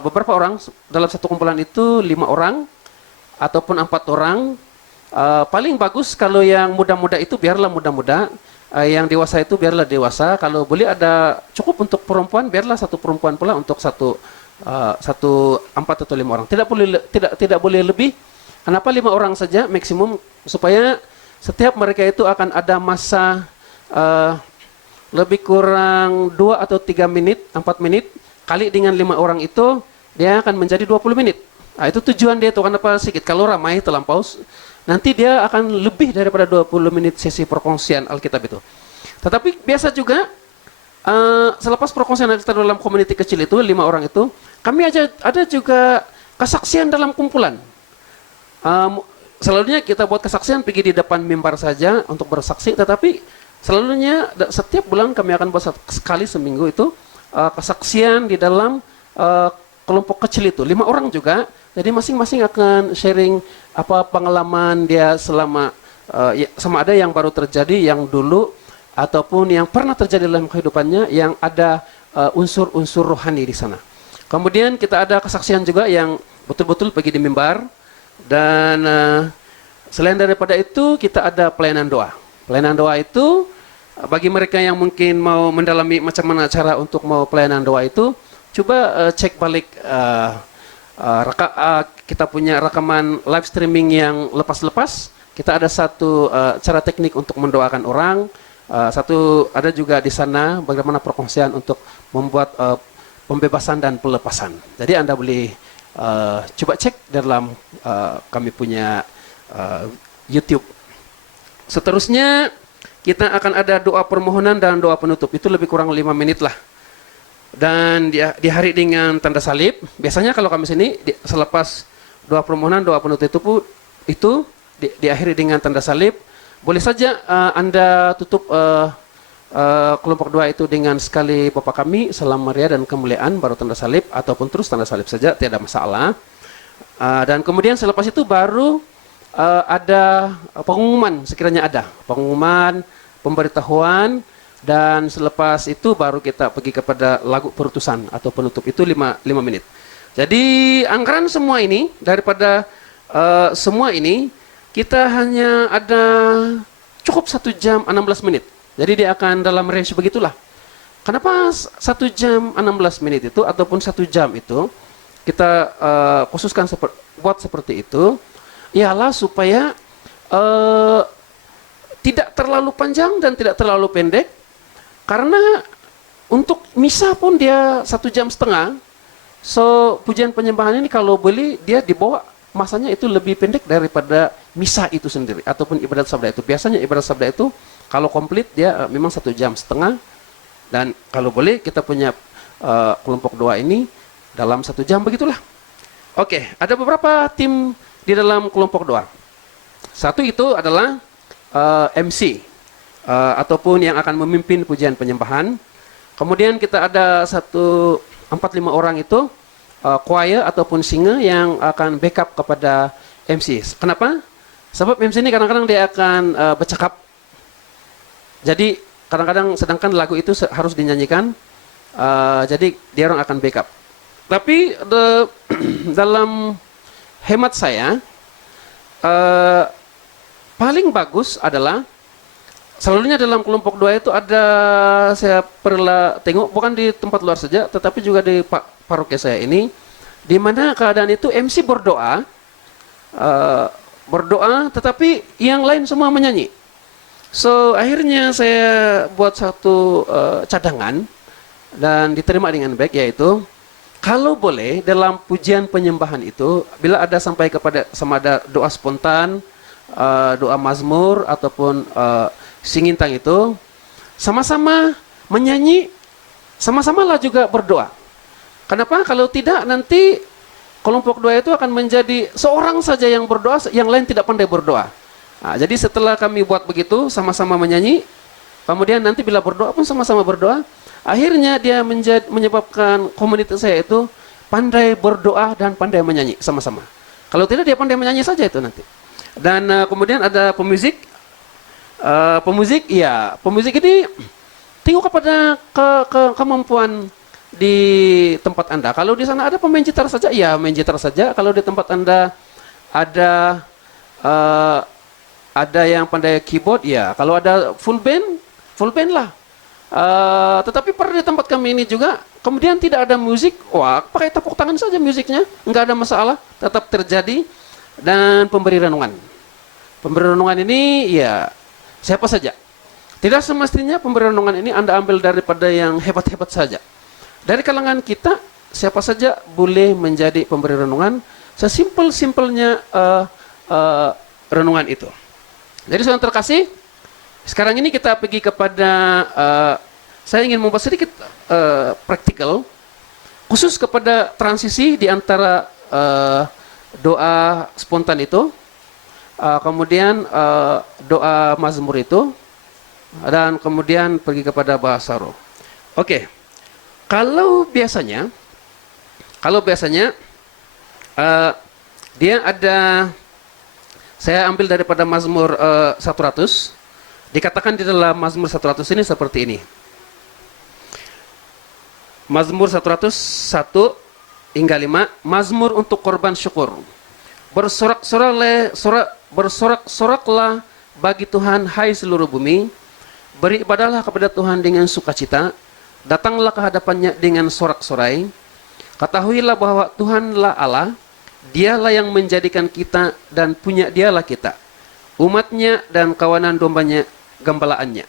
beberapa orang. Dalam satu kumpulan itu 5 orang ataupun 4 orang. Paling bagus kalau yang muda-muda itu biarlah muda-muda, yang dewasa itu biarlah dewasa. Kalau boleh ada cukup untuk perempuan, biarlah 1 perempuan pula untuk 4 atau 5 orang. Tidak boleh lebih. Kenapa 5 orang saja maksimum, supaya setiap mereka itu akan ada masa lebih kurang 2 atau 3 menit, 4 menit kali dengan 5 orang itu, dia akan menjadi 20 menit. Nah, itu tujuan dia itu. Kenapa sedikit? Kalau ramai terlampau, nanti dia akan lebih daripada 20 menit sesi perkongsian Alkitab itu. Tetapi biasa juga selepas perkongsian Alkitab dalam komuniti kecil itu, 5 orang itu, kami ada juga kesaksian dalam kumpulan. Selalunya kita buat kesaksian pergi di depan mimbar saja untuk bersaksi, tetapi selalunya setiap bulan kami akan buat sekali seminggu itu kesaksian di dalam kelompok kecil itu, 5 orang juga. Jadi masing-masing akan sharing apa pengalaman dia selama sama ada yang baru terjadi, yang dulu, ataupun yang pernah terjadi dalam kehidupannya, yang ada unsur-unsur rohani di sana. Kemudian kita ada kesaksian juga yang betul-betul pergi di mimbar. Dan selain daripada itu, kita ada pelayanan doa. Pelayanan doa itu bagi mereka yang mungkin mau mendalami macam mana cara untuk mau pelayanan doa itu, coba cek balik kita punya rekaman live streaming yang lepas-lepas. Kita ada satu cara teknik untuk mendoakan orang. Ada juga di sana bagaimana perkongsian untuk membuat pembebasan dan pelepasan. Jadi Anda boleh coba cek dalam kami punya YouTube. Seterusnya kita akan ada doa permohonan dan doa penutup. Itu lebih kurang 5 menit lah. Dan dihari dengan tanda salib. Biasanya kalau kami sini selepas doa permohonan, doa penutup itu diakhiri dengan tanda salib. Boleh saja Anda tutup kelompok doa itu dengan sekali Bapa kami, salam Maria dan kemuliaan, baru tanda salib, ataupun terus tanda salib saja, tidak masalah. Dan kemudian selepas itu baru ada pengumuman, sekiranya ada pengumuman, pemberitahuan, dan selepas itu baru kita pergi kepada lagu perutusan atau penutup, itu 5 menit. Jadi anggaran semua ini, daripada semua ini, kita hanya ada cukup 1 jam 16 menit. Jadi dia akan dalam range begitulah. Kenapa 1 jam 16 menit itu, ataupun 1 jam itu, kita khususkan buat seperti itu, ialah supaya tidak terlalu panjang dan tidak terlalu pendek, karena untuk misa pun dia 1,5 jam. So pujian penyembahan ini kalau boleh dia dibawa masanya itu lebih pendek daripada misa itu sendiri ataupun ibadat sabda itu. Biasanya ibadat sabda itu kalau komplit dia memang 1,5 jam, dan kalau boleh kita punya kelompok doa ini dalam 1 jam begitulah. Oke, ada beberapa tim di dalam kelompok doa. Satu itu adalah MC ataupun yang akan memimpin pujian penyembahan. Kemudian kita ada 4-5 orang itu choir ataupun singer yang akan backup kepada MC. Kenapa? Sebab MC ini kadang-kadang dia akan bercakap. Jadi kadang-kadang sedangkan lagu itu harus dinyanyikan, jadi dia orang akan backup. Tapi dalam hemat saya, paling bagus adalah selalunya dalam kelompok doa itu ada, saya pernah tengok bukan di tempat luar saja, tetapi juga di paroki saya ini, di mana keadaan itu MC berdoa, tetapi yang lain semua menyanyi. So akhirnya saya buat satu cadangan dan diterima dengan baik, yaitu kalau boleh dalam pujian penyembahan itu, bila ada sampai kepada sama ada doa spontan, doa mazmur ataupun singintang itu, sama-sama menyanyi, sama-sama lah juga berdoa. Kenapa? Kalau tidak nanti kelompok doa itu akan menjadi seorang saja yang berdoa, yang lain tidak pandai berdoa. Nah, jadi setelah kami buat begitu, sama-sama menyanyi, kemudian nanti bila berdoa pun sama-sama berdoa, akhirnya dia menyebabkan komunitas saya itu pandai berdoa dan pandai menyanyi sama-sama. Kalau tidak dia pandai menyanyi saja itu nanti. Dan kemudian ada pemusik. Pemusik ini tengok kepada kemampuan di tempat Anda. Kalau di sana ada pemain gitar saja, ya main gitar saja. Kalau di tempat Anda ada yang pandai keyboard, ya. Kalau ada full band lah. Tetapi pada di tempat kami ini juga, kemudian tidak ada musik, wah pakai tepuk tangan saja musiknya, nggak ada masalah, tetap terjadi. Dan pemberi renungan. Pemberi renungan ini ya siapa saja. Tidak semestinya pemberi renungan ini Anda ambil daripada yang hebat-hebat saja. Dari kalangan kita, siapa saja boleh menjadi pemberi renungan, sesimpel-simpelnya renungan itu. Jadi saudara terkasih, sekarang ini kita pergi kepada, saya ingin membuat sedikit praktikal, khusus kepada transisi di antara doa spontan itu, kemudian doa mazmur itu, dan kemudian pergi kepada bahasa roh. Oke, kalau biasanya dia ada, saya ambil daripada Mazmur 100. Dikatakan di dalam Mazmur 100 ini seperti ini. Mazmur 101 hingga 5, Mazmur untuk korban syukur. Bersorak-soraklah bagi Tuhan, hai seluruh bumi. Beribadahlah kepada Tuhan dengan sukacita. Datanglah ke hadapannya dengan sorak-sorai. Ketahuilah bahwa Tuhanlah Allah. Dialah yang menjadikan kita dan punya dialah kita. Umatnya dan kawanan dombanya, gembalaannya.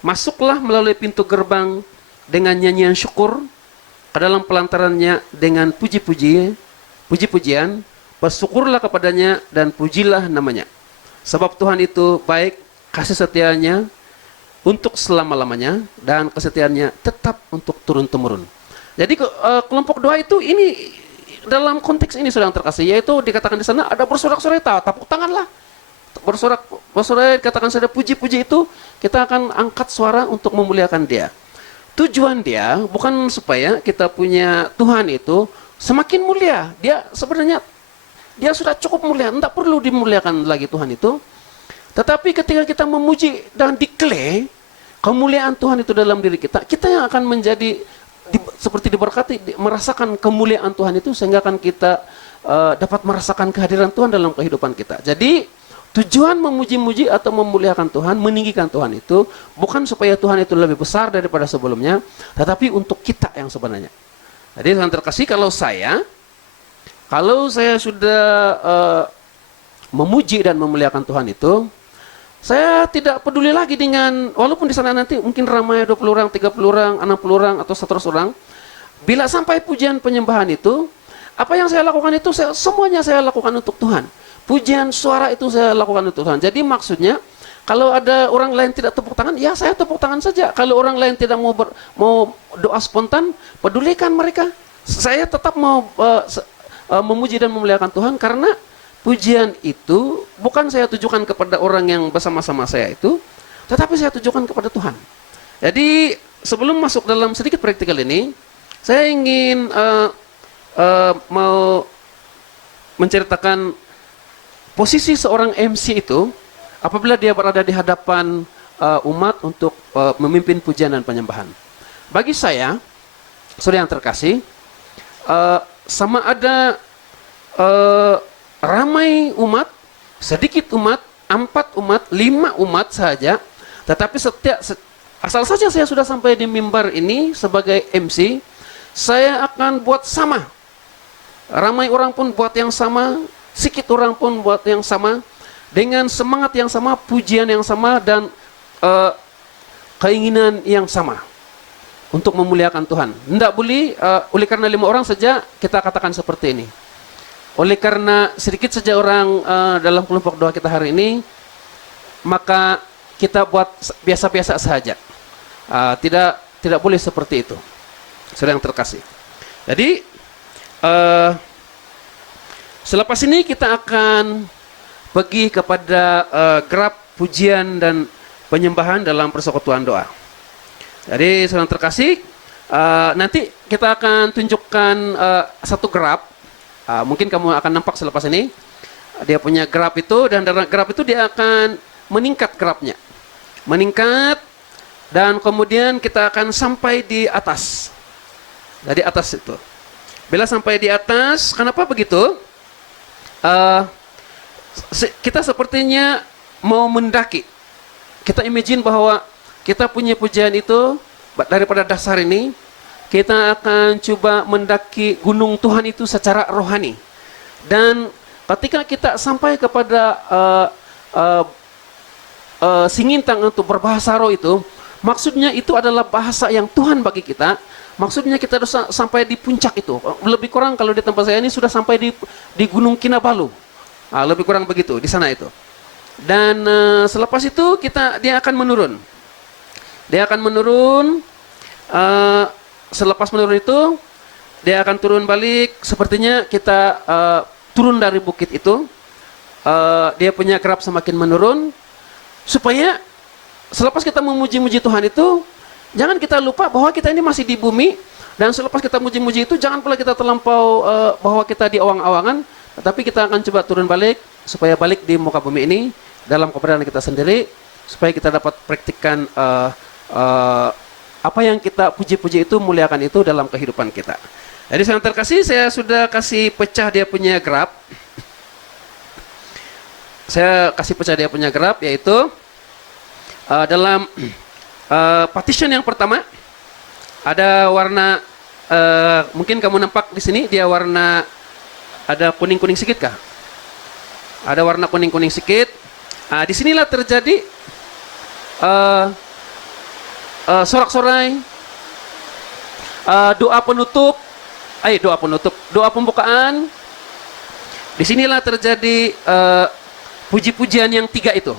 Masuklah melalui pintu gerbang dengan nyanyian syukur, ke dalam pelantarannya dengan puji-pujian, bersyukurlah kepadanya dan pujilah namanya. Sebab Tuhan itu baik, kasih setianya untuk selama-lamanya, dan kesetiaannya tetap untuk turun-temurun. Jadi kelompok doa itu ini dalam konteks ini sedang terkasih, yaitu dikatakan di sana ada bersorak-sorai, tepuk tangan lah. bersorak, bersorak, katakan saja puji-puji itu, kita akan angkat suara untuk memuliakan Dia. Tujuan Dia bukan supaya kita punya Tuhan itu semakin mulia. Dia sebenarnya Dia sudah cukup mulia, tidak perlu dimuliakan lagi Tuhan itu. Tetapi ketika kita memuji dan declare kemuliaan Tuhan itu dalam diri kita, kita yang akan menjadi seperti diberkati, merasakan kemuliaan Tuhan itu, sehingga akan kita dapat merasakan kehadiran Tuhan dalam kehidupan kita. Jadi tujuan memuji-muji atau memuliakan Tuhan, meninggikan Tuhan itu bukan supaya Tuhan itu lebih besar daripada sebelumnya, tetapi untuk kita yang sebenarnya. Jadi yang terkasih, kalau saya sudah memuji dan memuliakan Tuhan itu, saya tidak peduli lagi dengan, walaupun di sana nanti mungkin ramai 20 orang, 30 orang, 60 orang, atau 100 orang. Bila sampai pujian penyembahan itu, apa yang saya lakukan itu, semuanya saya lakukan untuk Tuhan. Pujian suara itu saya lakukan untuk Tuhan. Jadi maksudnya, kalau ada orang lain tidak tepuk tangan, ya saya tepuk tangan saja. Kalau orang lain tidak mau doa spontan, pedulikan mereka. Saya tetap mau memuji dan memuliakan Tuhan, karena pujian itu bukan saya tujukan kepada orang yang bersama-sama saya itu, tetapi saya tujukan kepada Tuhan. Jadi sebelum masuk dalam sedikit praktikal ini, saya ingin mau menceritakan posisi seorang MC itu apabila dia berada di hadapan umat untuk memimpin pujian dan penyembahan. Bagi saya, saudara yang terkasih, sama ada ramai umat, sedikit umat, 4 umat, 5 umat saja, tetapi asal saja saya sudah sampai di mimbar ini sebagai MC, saya akan buat sama. Ramai orang pun buat yang sama, sedikit orang pun buat yang sama, dengan semangat yang sama, pujian yang sama, dan keinginan yang sama untuk memuliakan Tuhan. Tidak boleh oleh karena 5 orang saja kita katakan seperti ini. Oleh karena sedikit saja orang dalam kelompok doa kita hari ini, maka kita buat biasa-biasa saja. Tidak boleh seperti itu, saudara yang terkasih. Jadi selepas ini kita akan pergi kepada gerak pujian dan penyembahan dalam persekutuan doa. Jadi saudara yang terkasih, nanti kita akan tunjukkan satu gerak. Mungkin kamu akan nampak selepas ini, dia punya graf itu, dan dari graf itu dia akan meningkat grafnya, meningkat, dan kemudian kita akan sampai di atas. Jadi atas itu, bila sampai di atas, kenapa begitu? Kita sepertinya mau mendaki. Kita imagine bahwa kita punya pujian itu daripada dasar ini, kita akan coba mendaki gunung Tuhan itu secara rohani. Dan ketika kita sampai kepada Singintang untuk berbahasa roh itu, maksudnya itu adalah bahasa yang Tuhan bagi kita. Maksudnya kita sudah sampai di puncak itu. Lebih kurang kalau di tempat saya ini sudah sampai di Gunung Kinabalu. Lebih kurang begitu di sana itu. Dan selepas itu dia akan menurun. Dia akan menurun. Selepas menurun itu, dia akan turun balik. Sepertinya kita turun dari bukit itu. Dia punya graf semakin menurun. Supaya selepas kita memuji-muji Tuhan itu, jangan kita lupa bahwa kita ini masih di bumi. Dan selepas kita muji-muji itu, jangan pula kita terlampau bahwa kita di awang-awangan. Tetapi kita akan coba turun balik, supaya balik di muka bumi ini, dalam keberadaan kita sendiri, supaya kita dapat praktikkan apa yang kita puji-puji itu, muliakan itu dalam kehidupan kita. Jadi saya terkasih, saya sudah kasih pecah dia punya graf. Saya kasih pecah dia punya graf, yaitu dalam partition yang pertama ada warna, mungkin kamu nampak di sini dia warna ada kuning-kuning sedikit kah? Ada warna kuning-kuning sedikit. Disinilah terjadi sorak-sorai, doa penutup, doa pembukaan. Disinilah terjadi puji-pujian yang 3 itu.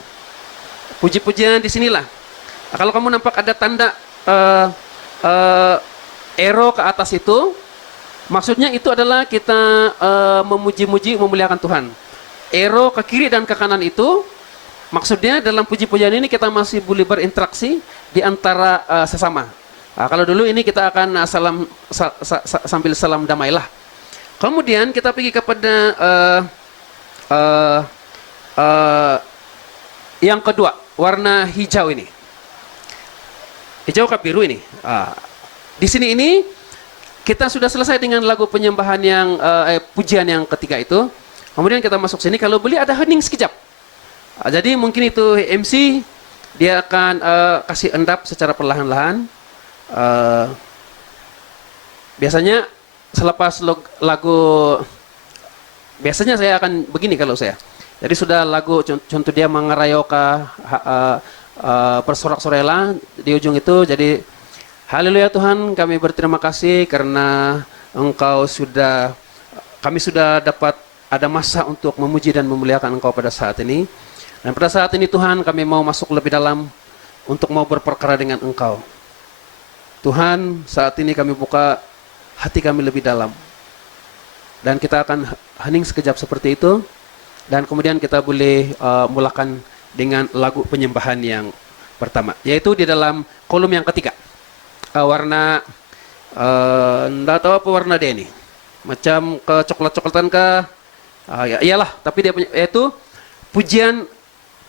Puji-pujian disinilah. Kalau kamu nampak ada tanda arrow ke atas itu, maksudnya itu adalah kita memuji-muji, memuliakan Tuhan. Arrow ke kiri dan ke kanan itu Maksudnya dalam puji-pujian ini kita masih boleh berinteraksi di antara sesama. Kalau dulu ini kita akan sambil salam damailah. Kemudian kita pergi kepada yang kedua, warna hijau ini. Hijau ke biru ini. Di sini ini kita sudah selesai dengan lagu penyembahan yang pujian yang ketiga itu. Kemudian kita masuk sini. Kalau boleh ada hening sekejap. Jadi mungkin itu MC dia akan kasih endap secara perlahan-lahan. Biasanya selepas lagu, biasanya saya akan begini kalau saya. Jadi sudah lagu contoh dia mengarayoka bersorak-sorela di ujung itu. Jadi haleluya Tuhan, kami berterima kasih karena kami sudah dapat ada masa untuk memuji dan memuliakan Engkau pada saat ini. Dan pada saat ini Tuhan, kami mau masuk lebih dalam untuk mau berperkara dengan Engkau. Tuhan, saat ini kami buka hati kami lebih dalam. Dan kita akan hening sekejap seperti itu. Dan kemudian kita boleh mulakan dengan lagu penyembahan yang pertama. Yaitu di dalam kolom yang ketiga. Warna, enggak tahu apa warna dia ini. Macam coklat-coklatan kah? Ya, iyalah, tapi dia punya, yaitu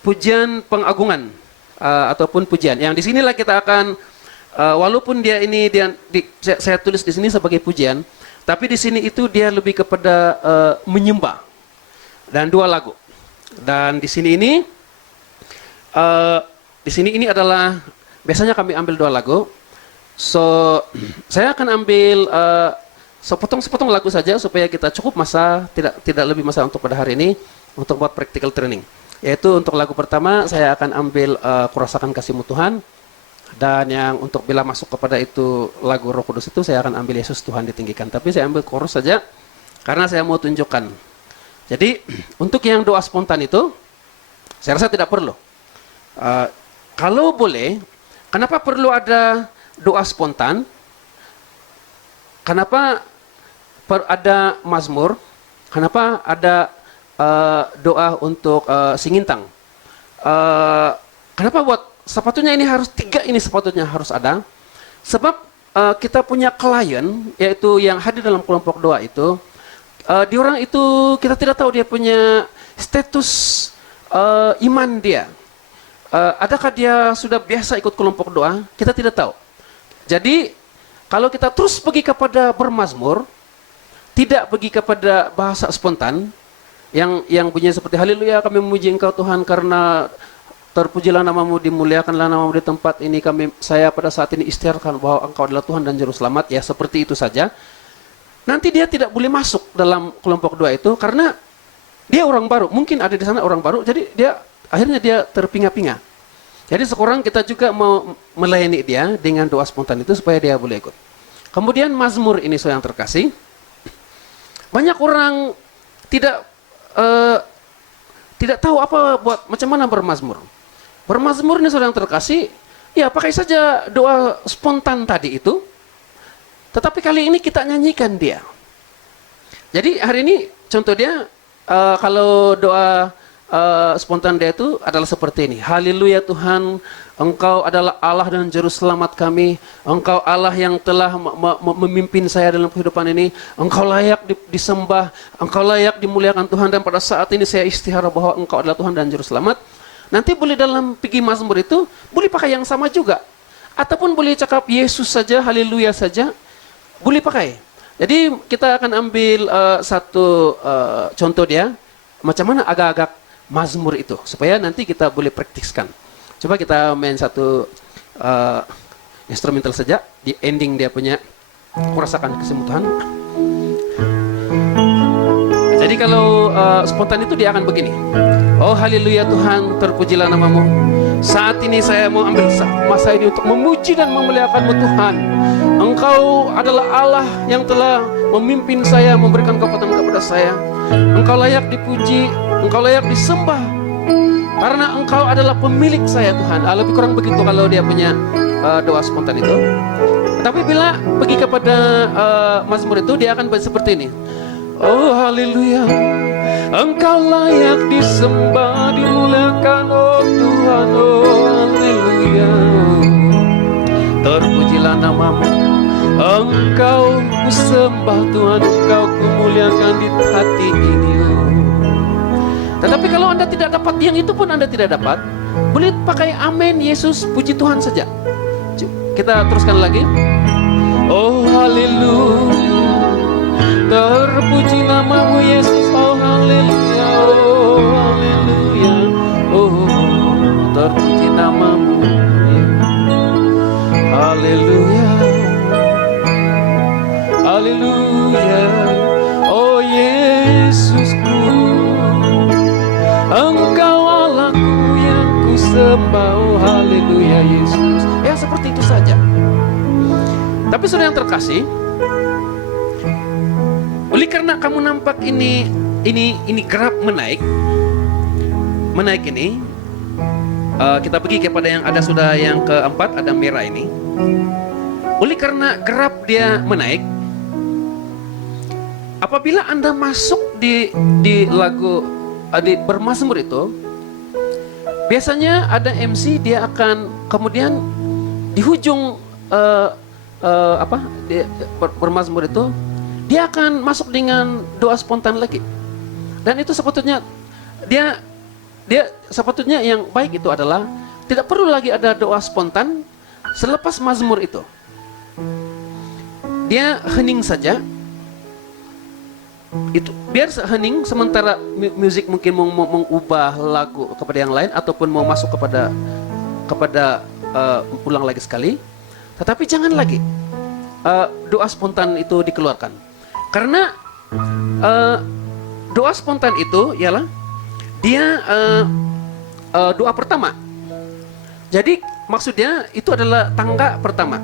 pujian pengagungan ataupun pujian. Yang di sinilah kita akan walaupun dia ini saya tulis di sini sebagai pujian, tapi di sini itu dia lebih kepada menyembah. Dan dua lagu. Dan di sini ini adalah biasanya kami ambil dua lagu. So saya akan ambil sepotong lagu saja supaya kita cukup masa, tidak lebih masa untuk pada hari ini untuk buat practical training. Yaitu untuk lagu pertama saya akan ambil Kurasakan Kasih-Mu Tuhan, dan yang untuk bila masuk kepada itu lagu Roh Kudus itu saya akan ambil Yesus Tuhan Ditinggikan. Tapi saya ambil chorus saja karena saya mau tunjukkan. Jadi untuk yang doa spontan itu saya rasa tidak perlu. Kalau boleh, kenapa perlu ada doa spontan? Kenapa ada mazmur? Kenapa ada doa untuk singintang? Kenapa buat sepatutnya ini harus tiga ini sepatutnya harus ada? Sebab kita punya klien yaitu yang hadir dalam kelompok doa itu, di orang itu kita tidak tahu dia punya status iman dia. Adakah dia sudah biasa ikut kelompok doa? Kita tidak tahu. Jadi kalau kita terus pergi kepada bermazmur, tidak pergi kepada bahasa spontan yang bunyinya seperti haleluya kami memuji Engkau Tuhan karena terpujilah namamu, dimuliakanlah namamu di tempat ini, saya pada saat ini istiharkan bahwa Engkau adalah Tuhan dan Juru Selamat, ya seperti itu saja. Nanti dia tidak boleh masuk dalam kelompok doa itu karena dia orang baru, mungkin ada di sana orang baru, jadi akhirnya dia terpinga-pinga. Jadi sekarang kita juga mau melayani dia dengan doa spontan itu supaya dia boleh ikut. Kemudian mazmur ini yang terkasih, banyak orang tidak tahu apa buat macam mana bermazmur. Bermazmur ini yang terkasih, ya pakai saja doa spontan tadi itu. Tetapi kali ini kita nyanyikan dia. Jadi hari ini contoh dia kalau doa spontan dia itu adalah seperti ini. Haleluya Tuhan, Engkau adalah Allah dan Juru Selamat kami. Engkau Allah yang telah memimpin saya dalam kehidupan ini. Engkau layak disembah, Engkau layak dimuliakan Tuhan. Dan pada saat ini saya istihara bahwa Engkau adalah Tuhan dan Juru Selamat. Nanti boleh dalam pergi mazmur itu, boleh pakai yang sama juga. Ataupun boleh cakap Yesus saja, haleluya saja, boleh pakai. Jadi kita akan ambil satu contoh dia, macam mana agak-agak mazmur itu, supaya nanti kita boleh praktiskan. Coba kita main satu instrumental saja, di ending dia punya Kurasakan Kasih-Mu Tuhan. Jadi kalau spontan itu dia akan begini. Oh haleluya Tuhan, terpujilah namamu. Saat ini saya mau ambil masa ini untuk memuji dan memuliakan-Mu Tuhan. Engkau adalah Allah yang telah memimpin saya, memberikan kekuatan kepada saya. Engkau layak dipuji, Engkau layak disembah. Karena Engkau adalah pemilik saya Tuhan. Lebih kurang begitu kalau dia punya doa spontan itu. Tapi bila pergi kepada mazmur itu, dia akan seperti ini. Oh haleluya, Engkau layak disembah, dimuliakan muliakan, oh Tuhan, oh haleluya. Terpujilah namamu, Engkau ku sembah Tuhan, Engkau ku muliakan di hati ini. Oh. Tetapi kalau Anda tidak dapat yang itu pun Anda tidak dapat, boleh pakai amin, Yesus, puji Tuhan saja. Kita teruskan lagi. Oh haleluya, terpuji namamu Yesus, oh haleluya, oh haleluya, oh terpuji namamu, haleluya, haleluya, oh Yesusku, Engkau Allahku yang ku sembah, oh haleluya Yesus. Ya seperti itu saja. Tapi saudara yang terkasih, oleh karena kamu nampak ini kerap menaik ini, kita pergi kepada yang ada sudah yang keempat, ada merah ini. Oleh karena kerap dia menaik, apabila Anda masuk di lagu di bermazmur itu, biasanya ada MC, dia akan kemudian di ujung bermazmur itu dia akan masuk dengan doa spontan lagi. Dan itu sepatutnya dia sepatutnya yang baik itu adalah tidak perlu lagi ada doa spontan selepas mazmur itu. Dia hening saja. Itu biar hening sementara musik mungkin mau mengubah lagu kepada yang lain ataupun mau masuk kepada ulang lagi sekali. Tetapi jangan lagi doa spontan itu dikeluarkan. Karena doa spontan itu ialah dia doa pertama. Jadi maksudnya itu adalah tangga pertama.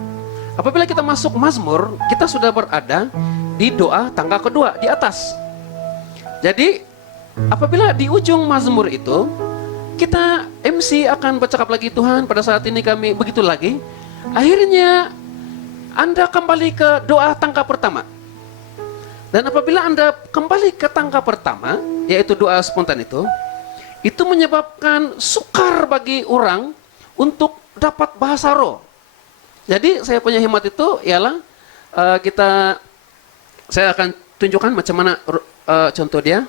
Apabila kita masuk mazmur, kita sudah berada di doa tangga kedua di atas. Jadi apabila di ujung mazmur itu kita MC akan bercakap lagi, Tuhan pada saat ini kami begitu lagi. Akhirnya Anda kembali ke doa tangga pertama. Dan apabila Anda kembali ke tangga pertama, yaitu doa spontan itu menyebabkan sukar bagi orang untuk dapat bahasa roh. Jadi saya punya hemat itu ialah saya akan tunjukkan macam mana contoh dia.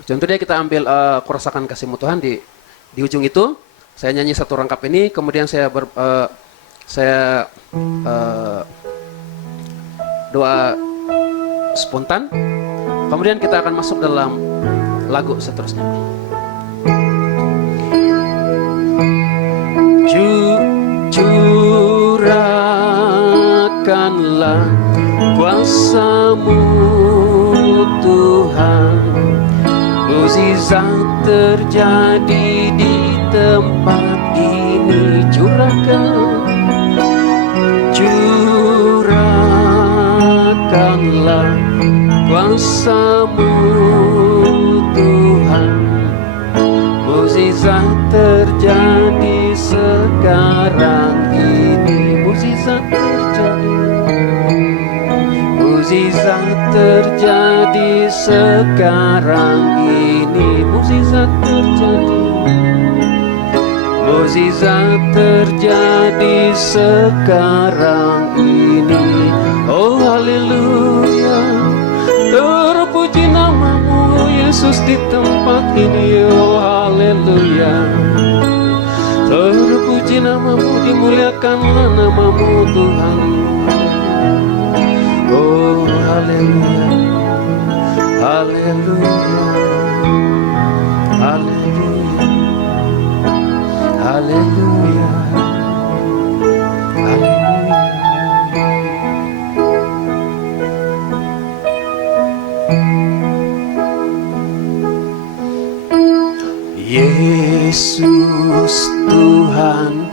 Contoh dia kita ambil kurasakan kasih-Mu Tuhan di ujung itu. Saya nyanyi satu rangkap ini, kemudian saya doa spontan, kemudian kita akan masuk dalam lagu seterusnya. Curahkanlah kuasa-Mu Tuhan, mukjizat terjadi di tempat ini. Curahkanlah kuasa-Mu Tuhan, mukjizat terjadi sekarang ini. Mukjizat terjadi sekarang ini. Mukjizat terjadi sekarang ini. Oh haleluya, terpuji namamu Yesus di tempat ini. Oh haleluya, terpuji namamu, dimuliakanlah namamu Tuhan. Oh haleluya, haleluya, haleluya, haleluya, haleluya. Yesus Tuhan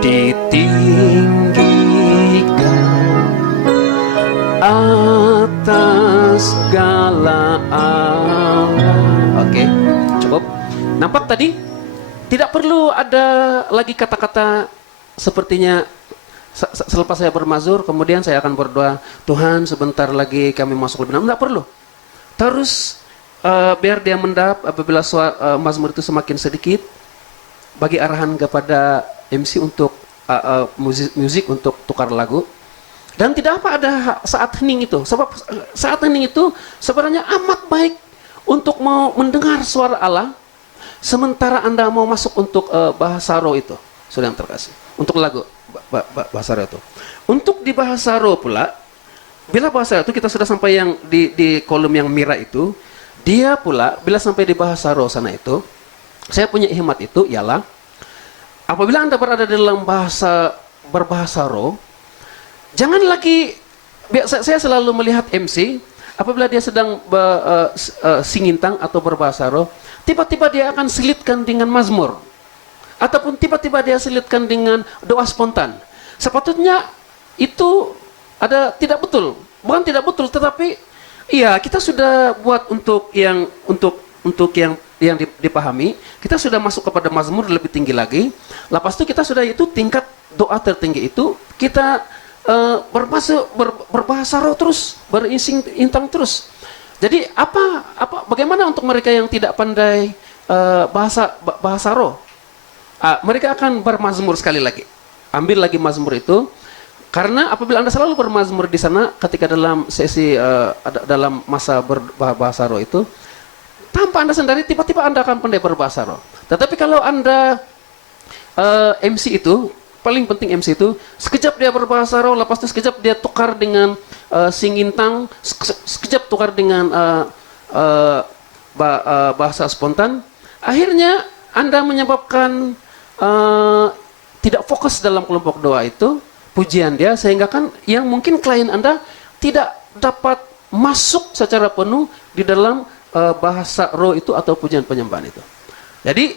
ditinggikan atas segala alam. Oke, cukup. Nampak tadi? Tidak perlu ada lagi kata-kata sepertinya selepas saya bermazmur, kemudian saya akan berdoa, Tuhan sebentar lagi kami masuk lebih dalam. Tidak perlu. Terus biar dia mendap apabila mazmur itu semakin sedikit, bagi arahan kepada MC untuk musik untuk tukar lagu. Dan tidak apa ada saat hening itu, sebab saat hening itu sebenarnya amat baik untuk mau mendengar suara Allah, sementara Anda mau masuk untuk bahasa roh itu, saudara yang terkasih, untuk lagu bahasa roh itu. Untuk di bahasa roh pula, bila bahasa roh itu kita sudah sampai yang di kolom yang merah itu, dia pula bila sampai di bahasa roh sana itu, saya punya hikmat itu ialah apabila Anda berada dalam berbahasa roh, jangan lagi, saya selalu melihat MC apabila dia sedang singintang atau berbahasa roh, tiba-tiba dia akan selitkan dengan mazmur, ataupun tiba-tiba dia selitkan dengan doa spontan. Sepatutnya itu tidak betul, bukan tidak betul, tetapi iya kita sudah buat untuk yang dipahami, kita sudah masuk kepada mazmur lebih tinggi lagi. Lepas itu kita sudah itu tingkat doa tertinggi itu kita berbahasa roh terus, berisi intang terus. Jadi bagaimana untuk mereka yang tidak pandai bahasa roh? Mereka akan bermazmur sekali lagi. Ambil lagi mazmur itu, karena apabila Anda selalu bermazmur di sana ketika dalam sesi dalam masa berbahasa roh itu, tanpa Anda sendiri tiba-tiba Anda akan pandai berbahasa roh. Tetapi kalau Anda MC itu, paling penting MC itu, sekejap dia berbahasa roh, lepas itu sekejap dia tukar dengan singintang, sekejap tukar dengan bahasa spontan, akhirnya Anda menyebabkan tidak fokus dalam kelompok doa itu, pujian dia, sehingga kan yang mungkin klien Anda tidak dapat masuk secara penuh di dalam bahasa roh itu atau pujian penyembahan itu. Jadi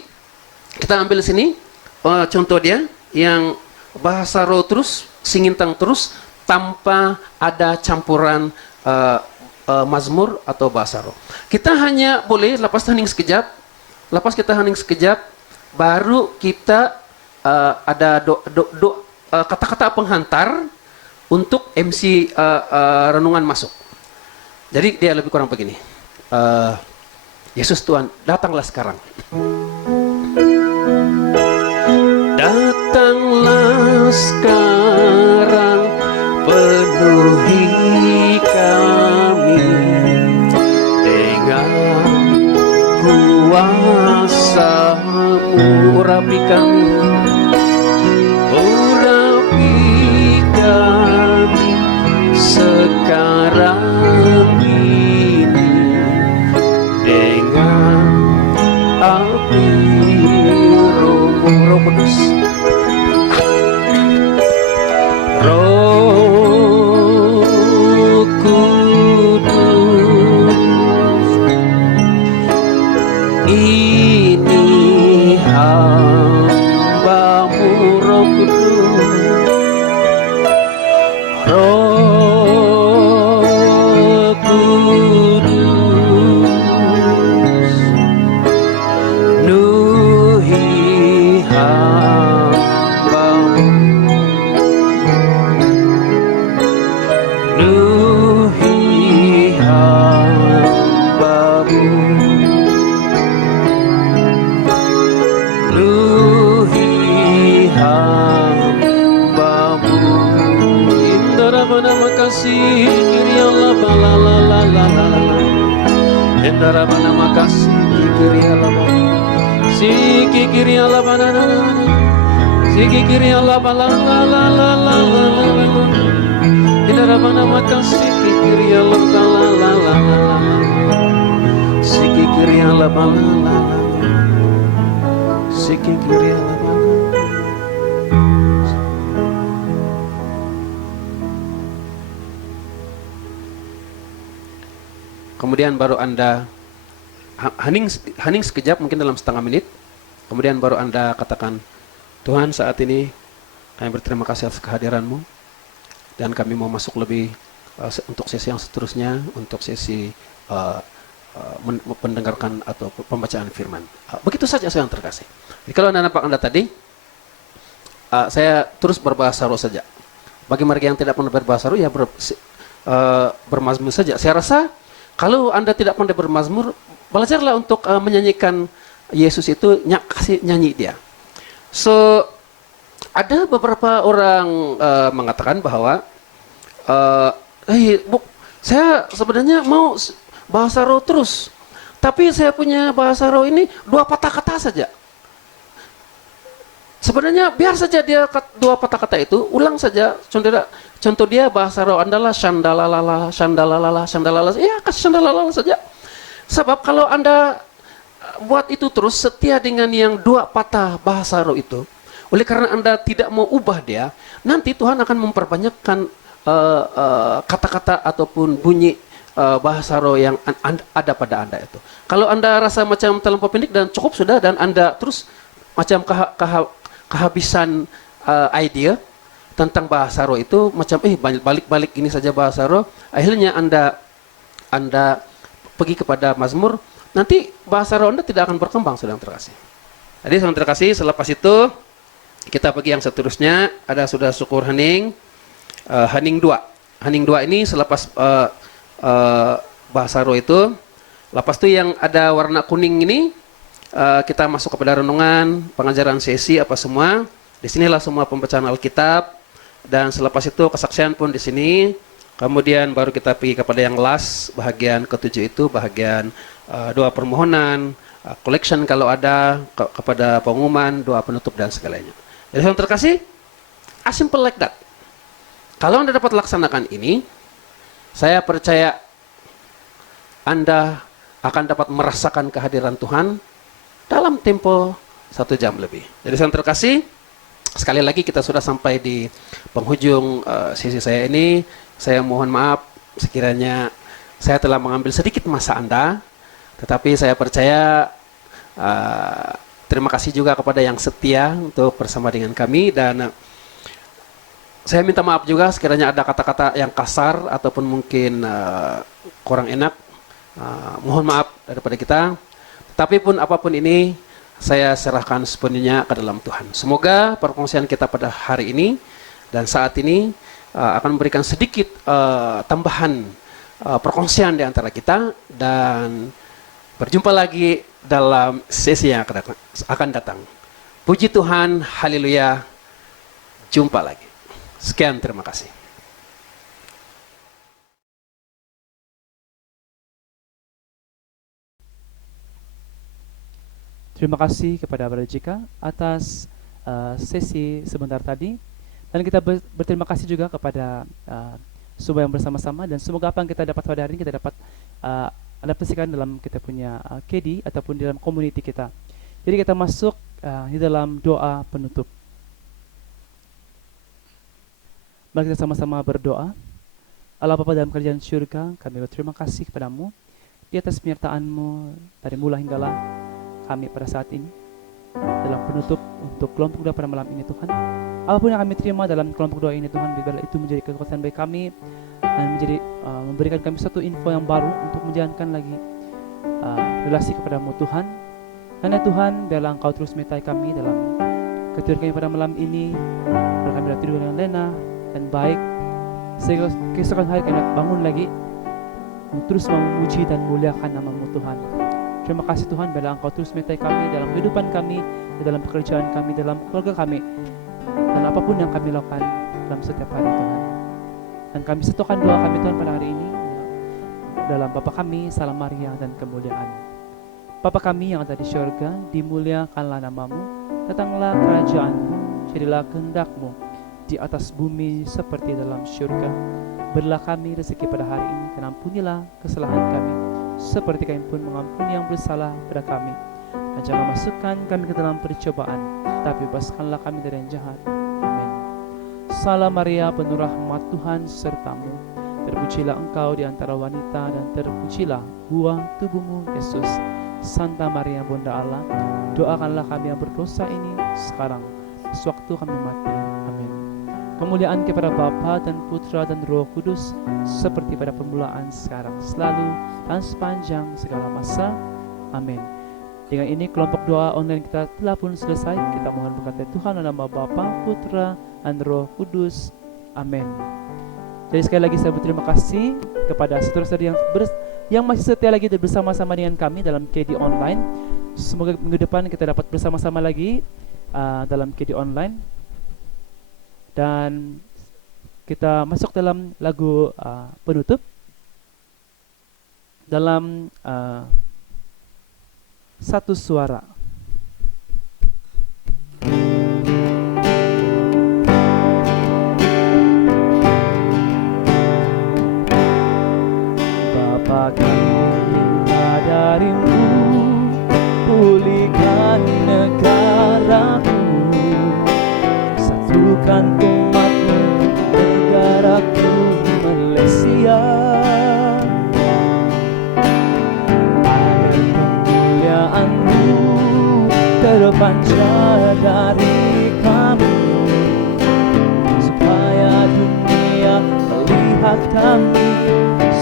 kita ambil sini contoh dia yang bahasa roh terus, singintang terus, tanpa ada campuran mazmur atau bahasa roh. Kita hanya boleh lepas hening sekejap, lepas kita hening sekejap, baru kita ada kata-kata penghantar untuk MC renungan masuk. Jadi dia lebih kurang begini. Yesus Tuhan, datanglah sekarang. Datanglah sekarang, penuhi kami dengan kuasa-Mu, urapi kami, sekarang ini dengan api Roh Kudus. Roh Kudus, ini hamba-Mu Roh Kudus. Roh Kudus, nuhi hamba-Mu, nuhi hamba-Mu, nuhi hamba-Mu. Indara makasih kiri Allah balalalala, indara makasih kiri Allah, siki kiri Allah banana, siki kiri Allah balalalala, indara makasih kiri Allah balalalala, siki kiri Allah balalalala, siki kiri Allah. Kemudian baru Anda hening sekejap, mungkin dalam setengah menit. Kemudian baru Anda katakan, Tuhan, saat ini kami berterima kasih atas kehadiran-Mu, dan kami mau masuk lebih untuk sesi yang seterusnya, untuk sesi mendengarkan atau pembacaan firman. Begitu saja saya yang terkasih. Jadi kalau Anda nampak Anda tadi, saya terus berbahasa roh saja. Bagi mereka yang tidak pernah berbahasa roh, ya bermazmur saja. Saya rasa kalau Anda tidak pandai bermazmur, belajarlah untuk menyanyikan Yesus itu, kasih nyanyi dia. So ada beberapa orang mengatakan bahwa saya sebenarnya mau bahasa roh terus, tapi saya punya bahasa roh ini 2 patah kata saja. Sebenarnya biar saja dia 2 patah kata itu, ulang saja. Contoh dia bahasa roh adalah shandalalala, shandalalala, shandalalala. Ya, kasih shandalalala saja. Sebab kalau Anda buat itu terus setia dengan yang 2 patah bahasa roh itu, oleh karena Anda tidak mau ubah dia, nanti Tuhan akan memperbanyakkan kata-kata ataupun bunyi bahasa roh yang ada pada Anda itu. Kalau Anda rasa macam terlampau pendek dan cukup sudah, dan Anda terus macam kehabisan idea tentang bahasa roh itu, macam balik-balik ini saja bahasa roh, akhirnya Anda pergi kepada Mazmur, nanti bahasa roh Anda tidak akan berkembang, saudara terkasih. Jadi saudara terkasih, selepas itu kita pergi yang seterusnya, ada sudah syukur hening, hening 2. Hening 2 ini selepas bahasa roh itu, lepas itu yang ada warna kuning ini, kita masuk kepada renungan, pengajaran sesi apa semua. Disinilah semua pembacaan Alkitab, dan selepas itu kesaksian pun di sini. Kemudian baru kita pergi kepada yang last, bahagian ke-7 itu, bahagian doa permohonan, collection kalau ada, kepada pengumuman, doa penutup dan segalanya. Jadi saudara terkasih, as simple like that. Kalau Anda dapat laksanakan ini, saya percaya Anda akan dapat merasakan kehadiran Tuhan dalam tempo 1 jam lebih. Jadi saudara terkasih, sekali lagi kita sudah sampai di penghujung sesi saya ini. Saya mohon maaf sekiranya saya telah mengambil sedikit masa Anda, tetapi saya percaya terima kasih juga kepada yang setia untuk bersama dengan kami, dan saya minta maaf juga sekiranya ada kata-kata yang kasar ataupun mungkin kurang enak. Mohon maaf daripada kita. Tapi pun apapun ini, saya serahkan sepenuhnya ke dalam Tuhan. Semoga perkongsian kita pada hari ini dan saat ini akan memberikan sedikit tambahan perkongsian di antara kita, dan berjumpa lagi dalam sesi yang akan datang. Puji Tuhan, haleluya, jumpa lagi. Sekian, terima kasih. Terima kasih kepada Brother Jika atas sesi sebentar tadi, dan kita berterima kasih juga kepada semua yang bersama-sama, dan semoga apa yang kita dapat pada hari ini kita dapat adaptasikan dalam kita punya KD ataupun dalam community kita. Jadi kita masuk di dalam doa penutup. Mari kita sama-sama berdoa. Allah Bapa dalam kerajaan syurga, kami berterima kasih kepadamu di atas penyertaan-Mu dari mula hinggalah kami pada saat ini dalam penutup untuk kelompok doa pada malam ini, Tuhan. Apapun yang kami terima dalam kelompok doa ini, Tuhan, biarlah itu menjadi kekuatan bagi kami dan menjadi memberikan kami satu info yang baru untuk menjalankan lagi relasi kepadamu, Tuhan. Karena Tuhan, biarlah Engkau terus menyertai kami dalam ketiduran kami pada malam ini. Biarlah kami dapat tidur dengan lena dan baik, sehingga keesokan hari kami dapat bangun lagi untuk terus memuji dan muliakan nama-Mu, Tuhan. Terima kasih Tuhan, biarlah Engkau terus menyertai kami dalam kehidupan kami, dalam pekerjaan kami, dalam keluarga kami, dan apapun yang kami lakukan dalam setiap hari, Tuhan. Dan kami satukan doa kami, Tuhan, pada hari ini dalam Bapa kami, salam Maria dan kemuliaan. Bapa kami yang ada di syurga, dimuliakanlah nama-Mu, datanglah kerajaan-Mu, jadilah kehendak-Mu di atas bumi seperti dalam syurga. Berilah kami rezeki pada hari ini, dan ampunilah kesalahan kami, seperti kami pun mengampuni yang bersalah pada kami. Dan jangan masukkan kami ke dalam percobaan, tapi bebaskanlah kami dari yang jahat. Amin. Salam Maria, penuh rahmat, Tuhan sertamu. Terpujilah engkau di antara wanita, dan terpujilah buah tubuhmu, Yesus. Santa Maria, Bunda Allah, doakanlah kami yang berdosa ini sekarang, sewaktu kami mati. Amin. Kemuliaan kepada Bapa dan Putra dan Roh Kudus, seperti pada permulaan, sekarang, selalu, dan sepanjang segala masa. Amin. Dengan ini kelompok doa online kita telah pun selesai. Kita mohon berkat Tuhan dalam nama Bapa, Putra, dan Roh Kudus. Amin. Jadi sekali lagi saya berterima kasih kepada saudara-saudari yang yang masih setia lagi bersama-sama dengan kami dalam KD Online. Semoga minggu depan kita dapat bersama-sama lagi dalam KD Online. Dan kita masuk dalam lagu penutup dalam satu suara. Bapa, kami minta darimu, pulihkan negaraku, satukan umatmu, negaraku Malaysia, agar kemuliaan-Mu terpancar dari kami, supaya dunia melihat kami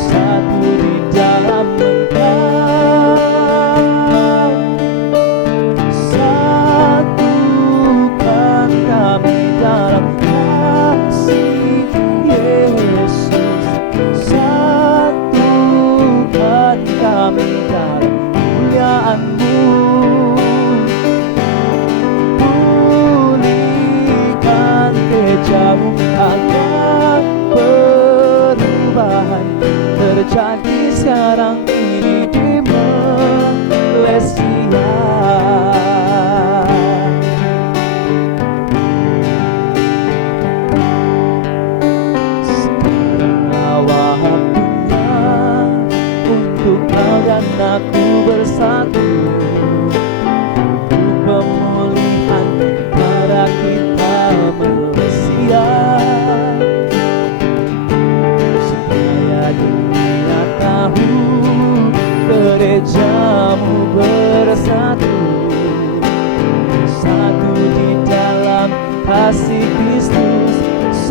satu di dalam Engkau. Satukan kami dalam kasih Yesus, satukan kami dalam kemuliaan-Mu. Pulihkan kejauh agar perubahan terjadi sekarang ini di Malaysia. Sekarang waktunya untuk kau dan aku bersatu, untuk pemulihan negara kita Malaysia, supaya dunia tahu gereja-Mu bersatu, satu di dalam kasih Kristus,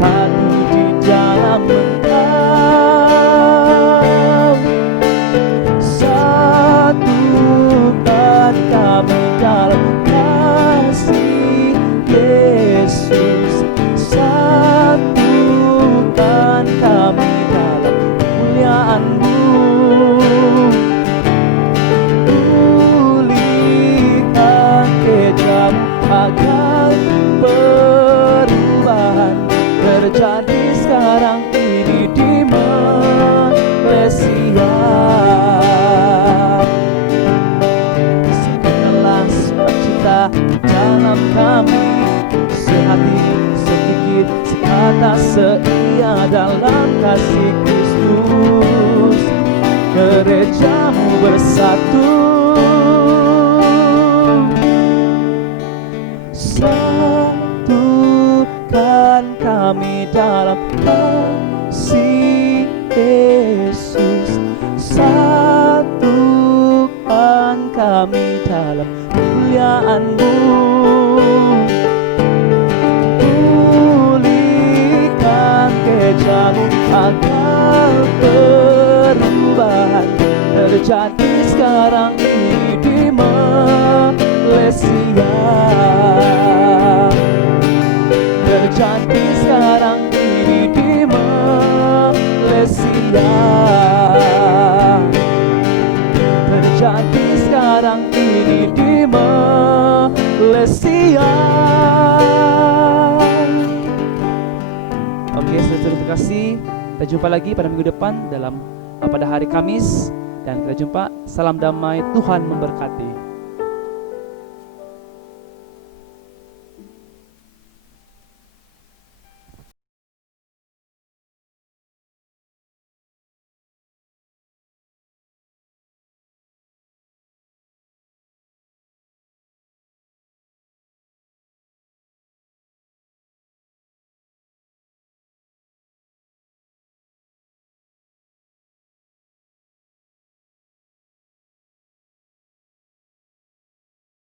satu di dalam Engkau. Satukan kami dalam kasih Yesus, satukan kami dalam kemuliaan-Mu. Pulihkan kejauh agar perubahan terjadi sekarang ini di Malaysia. Segeralah sukacita dalam kami, sehati, sepikir, sekata, seia dalam kasih Kristus. Gereja-Mu bersatu, satukan kami dalam kasih Yesus, satukan kami dalam kemuliaan-Mu. Pulihkan kejauh agar perubahan terjadi sekarang ini di Malaysia. Terjadi sekarang ini di Malaysia. Terjadi sekarang ini di Malaysia. Oke, terima kasih. Kita jumpa lagi pada minggu depan pada hari Kamis, dan kita jumpa. Salam damai, Tuhan memberkati.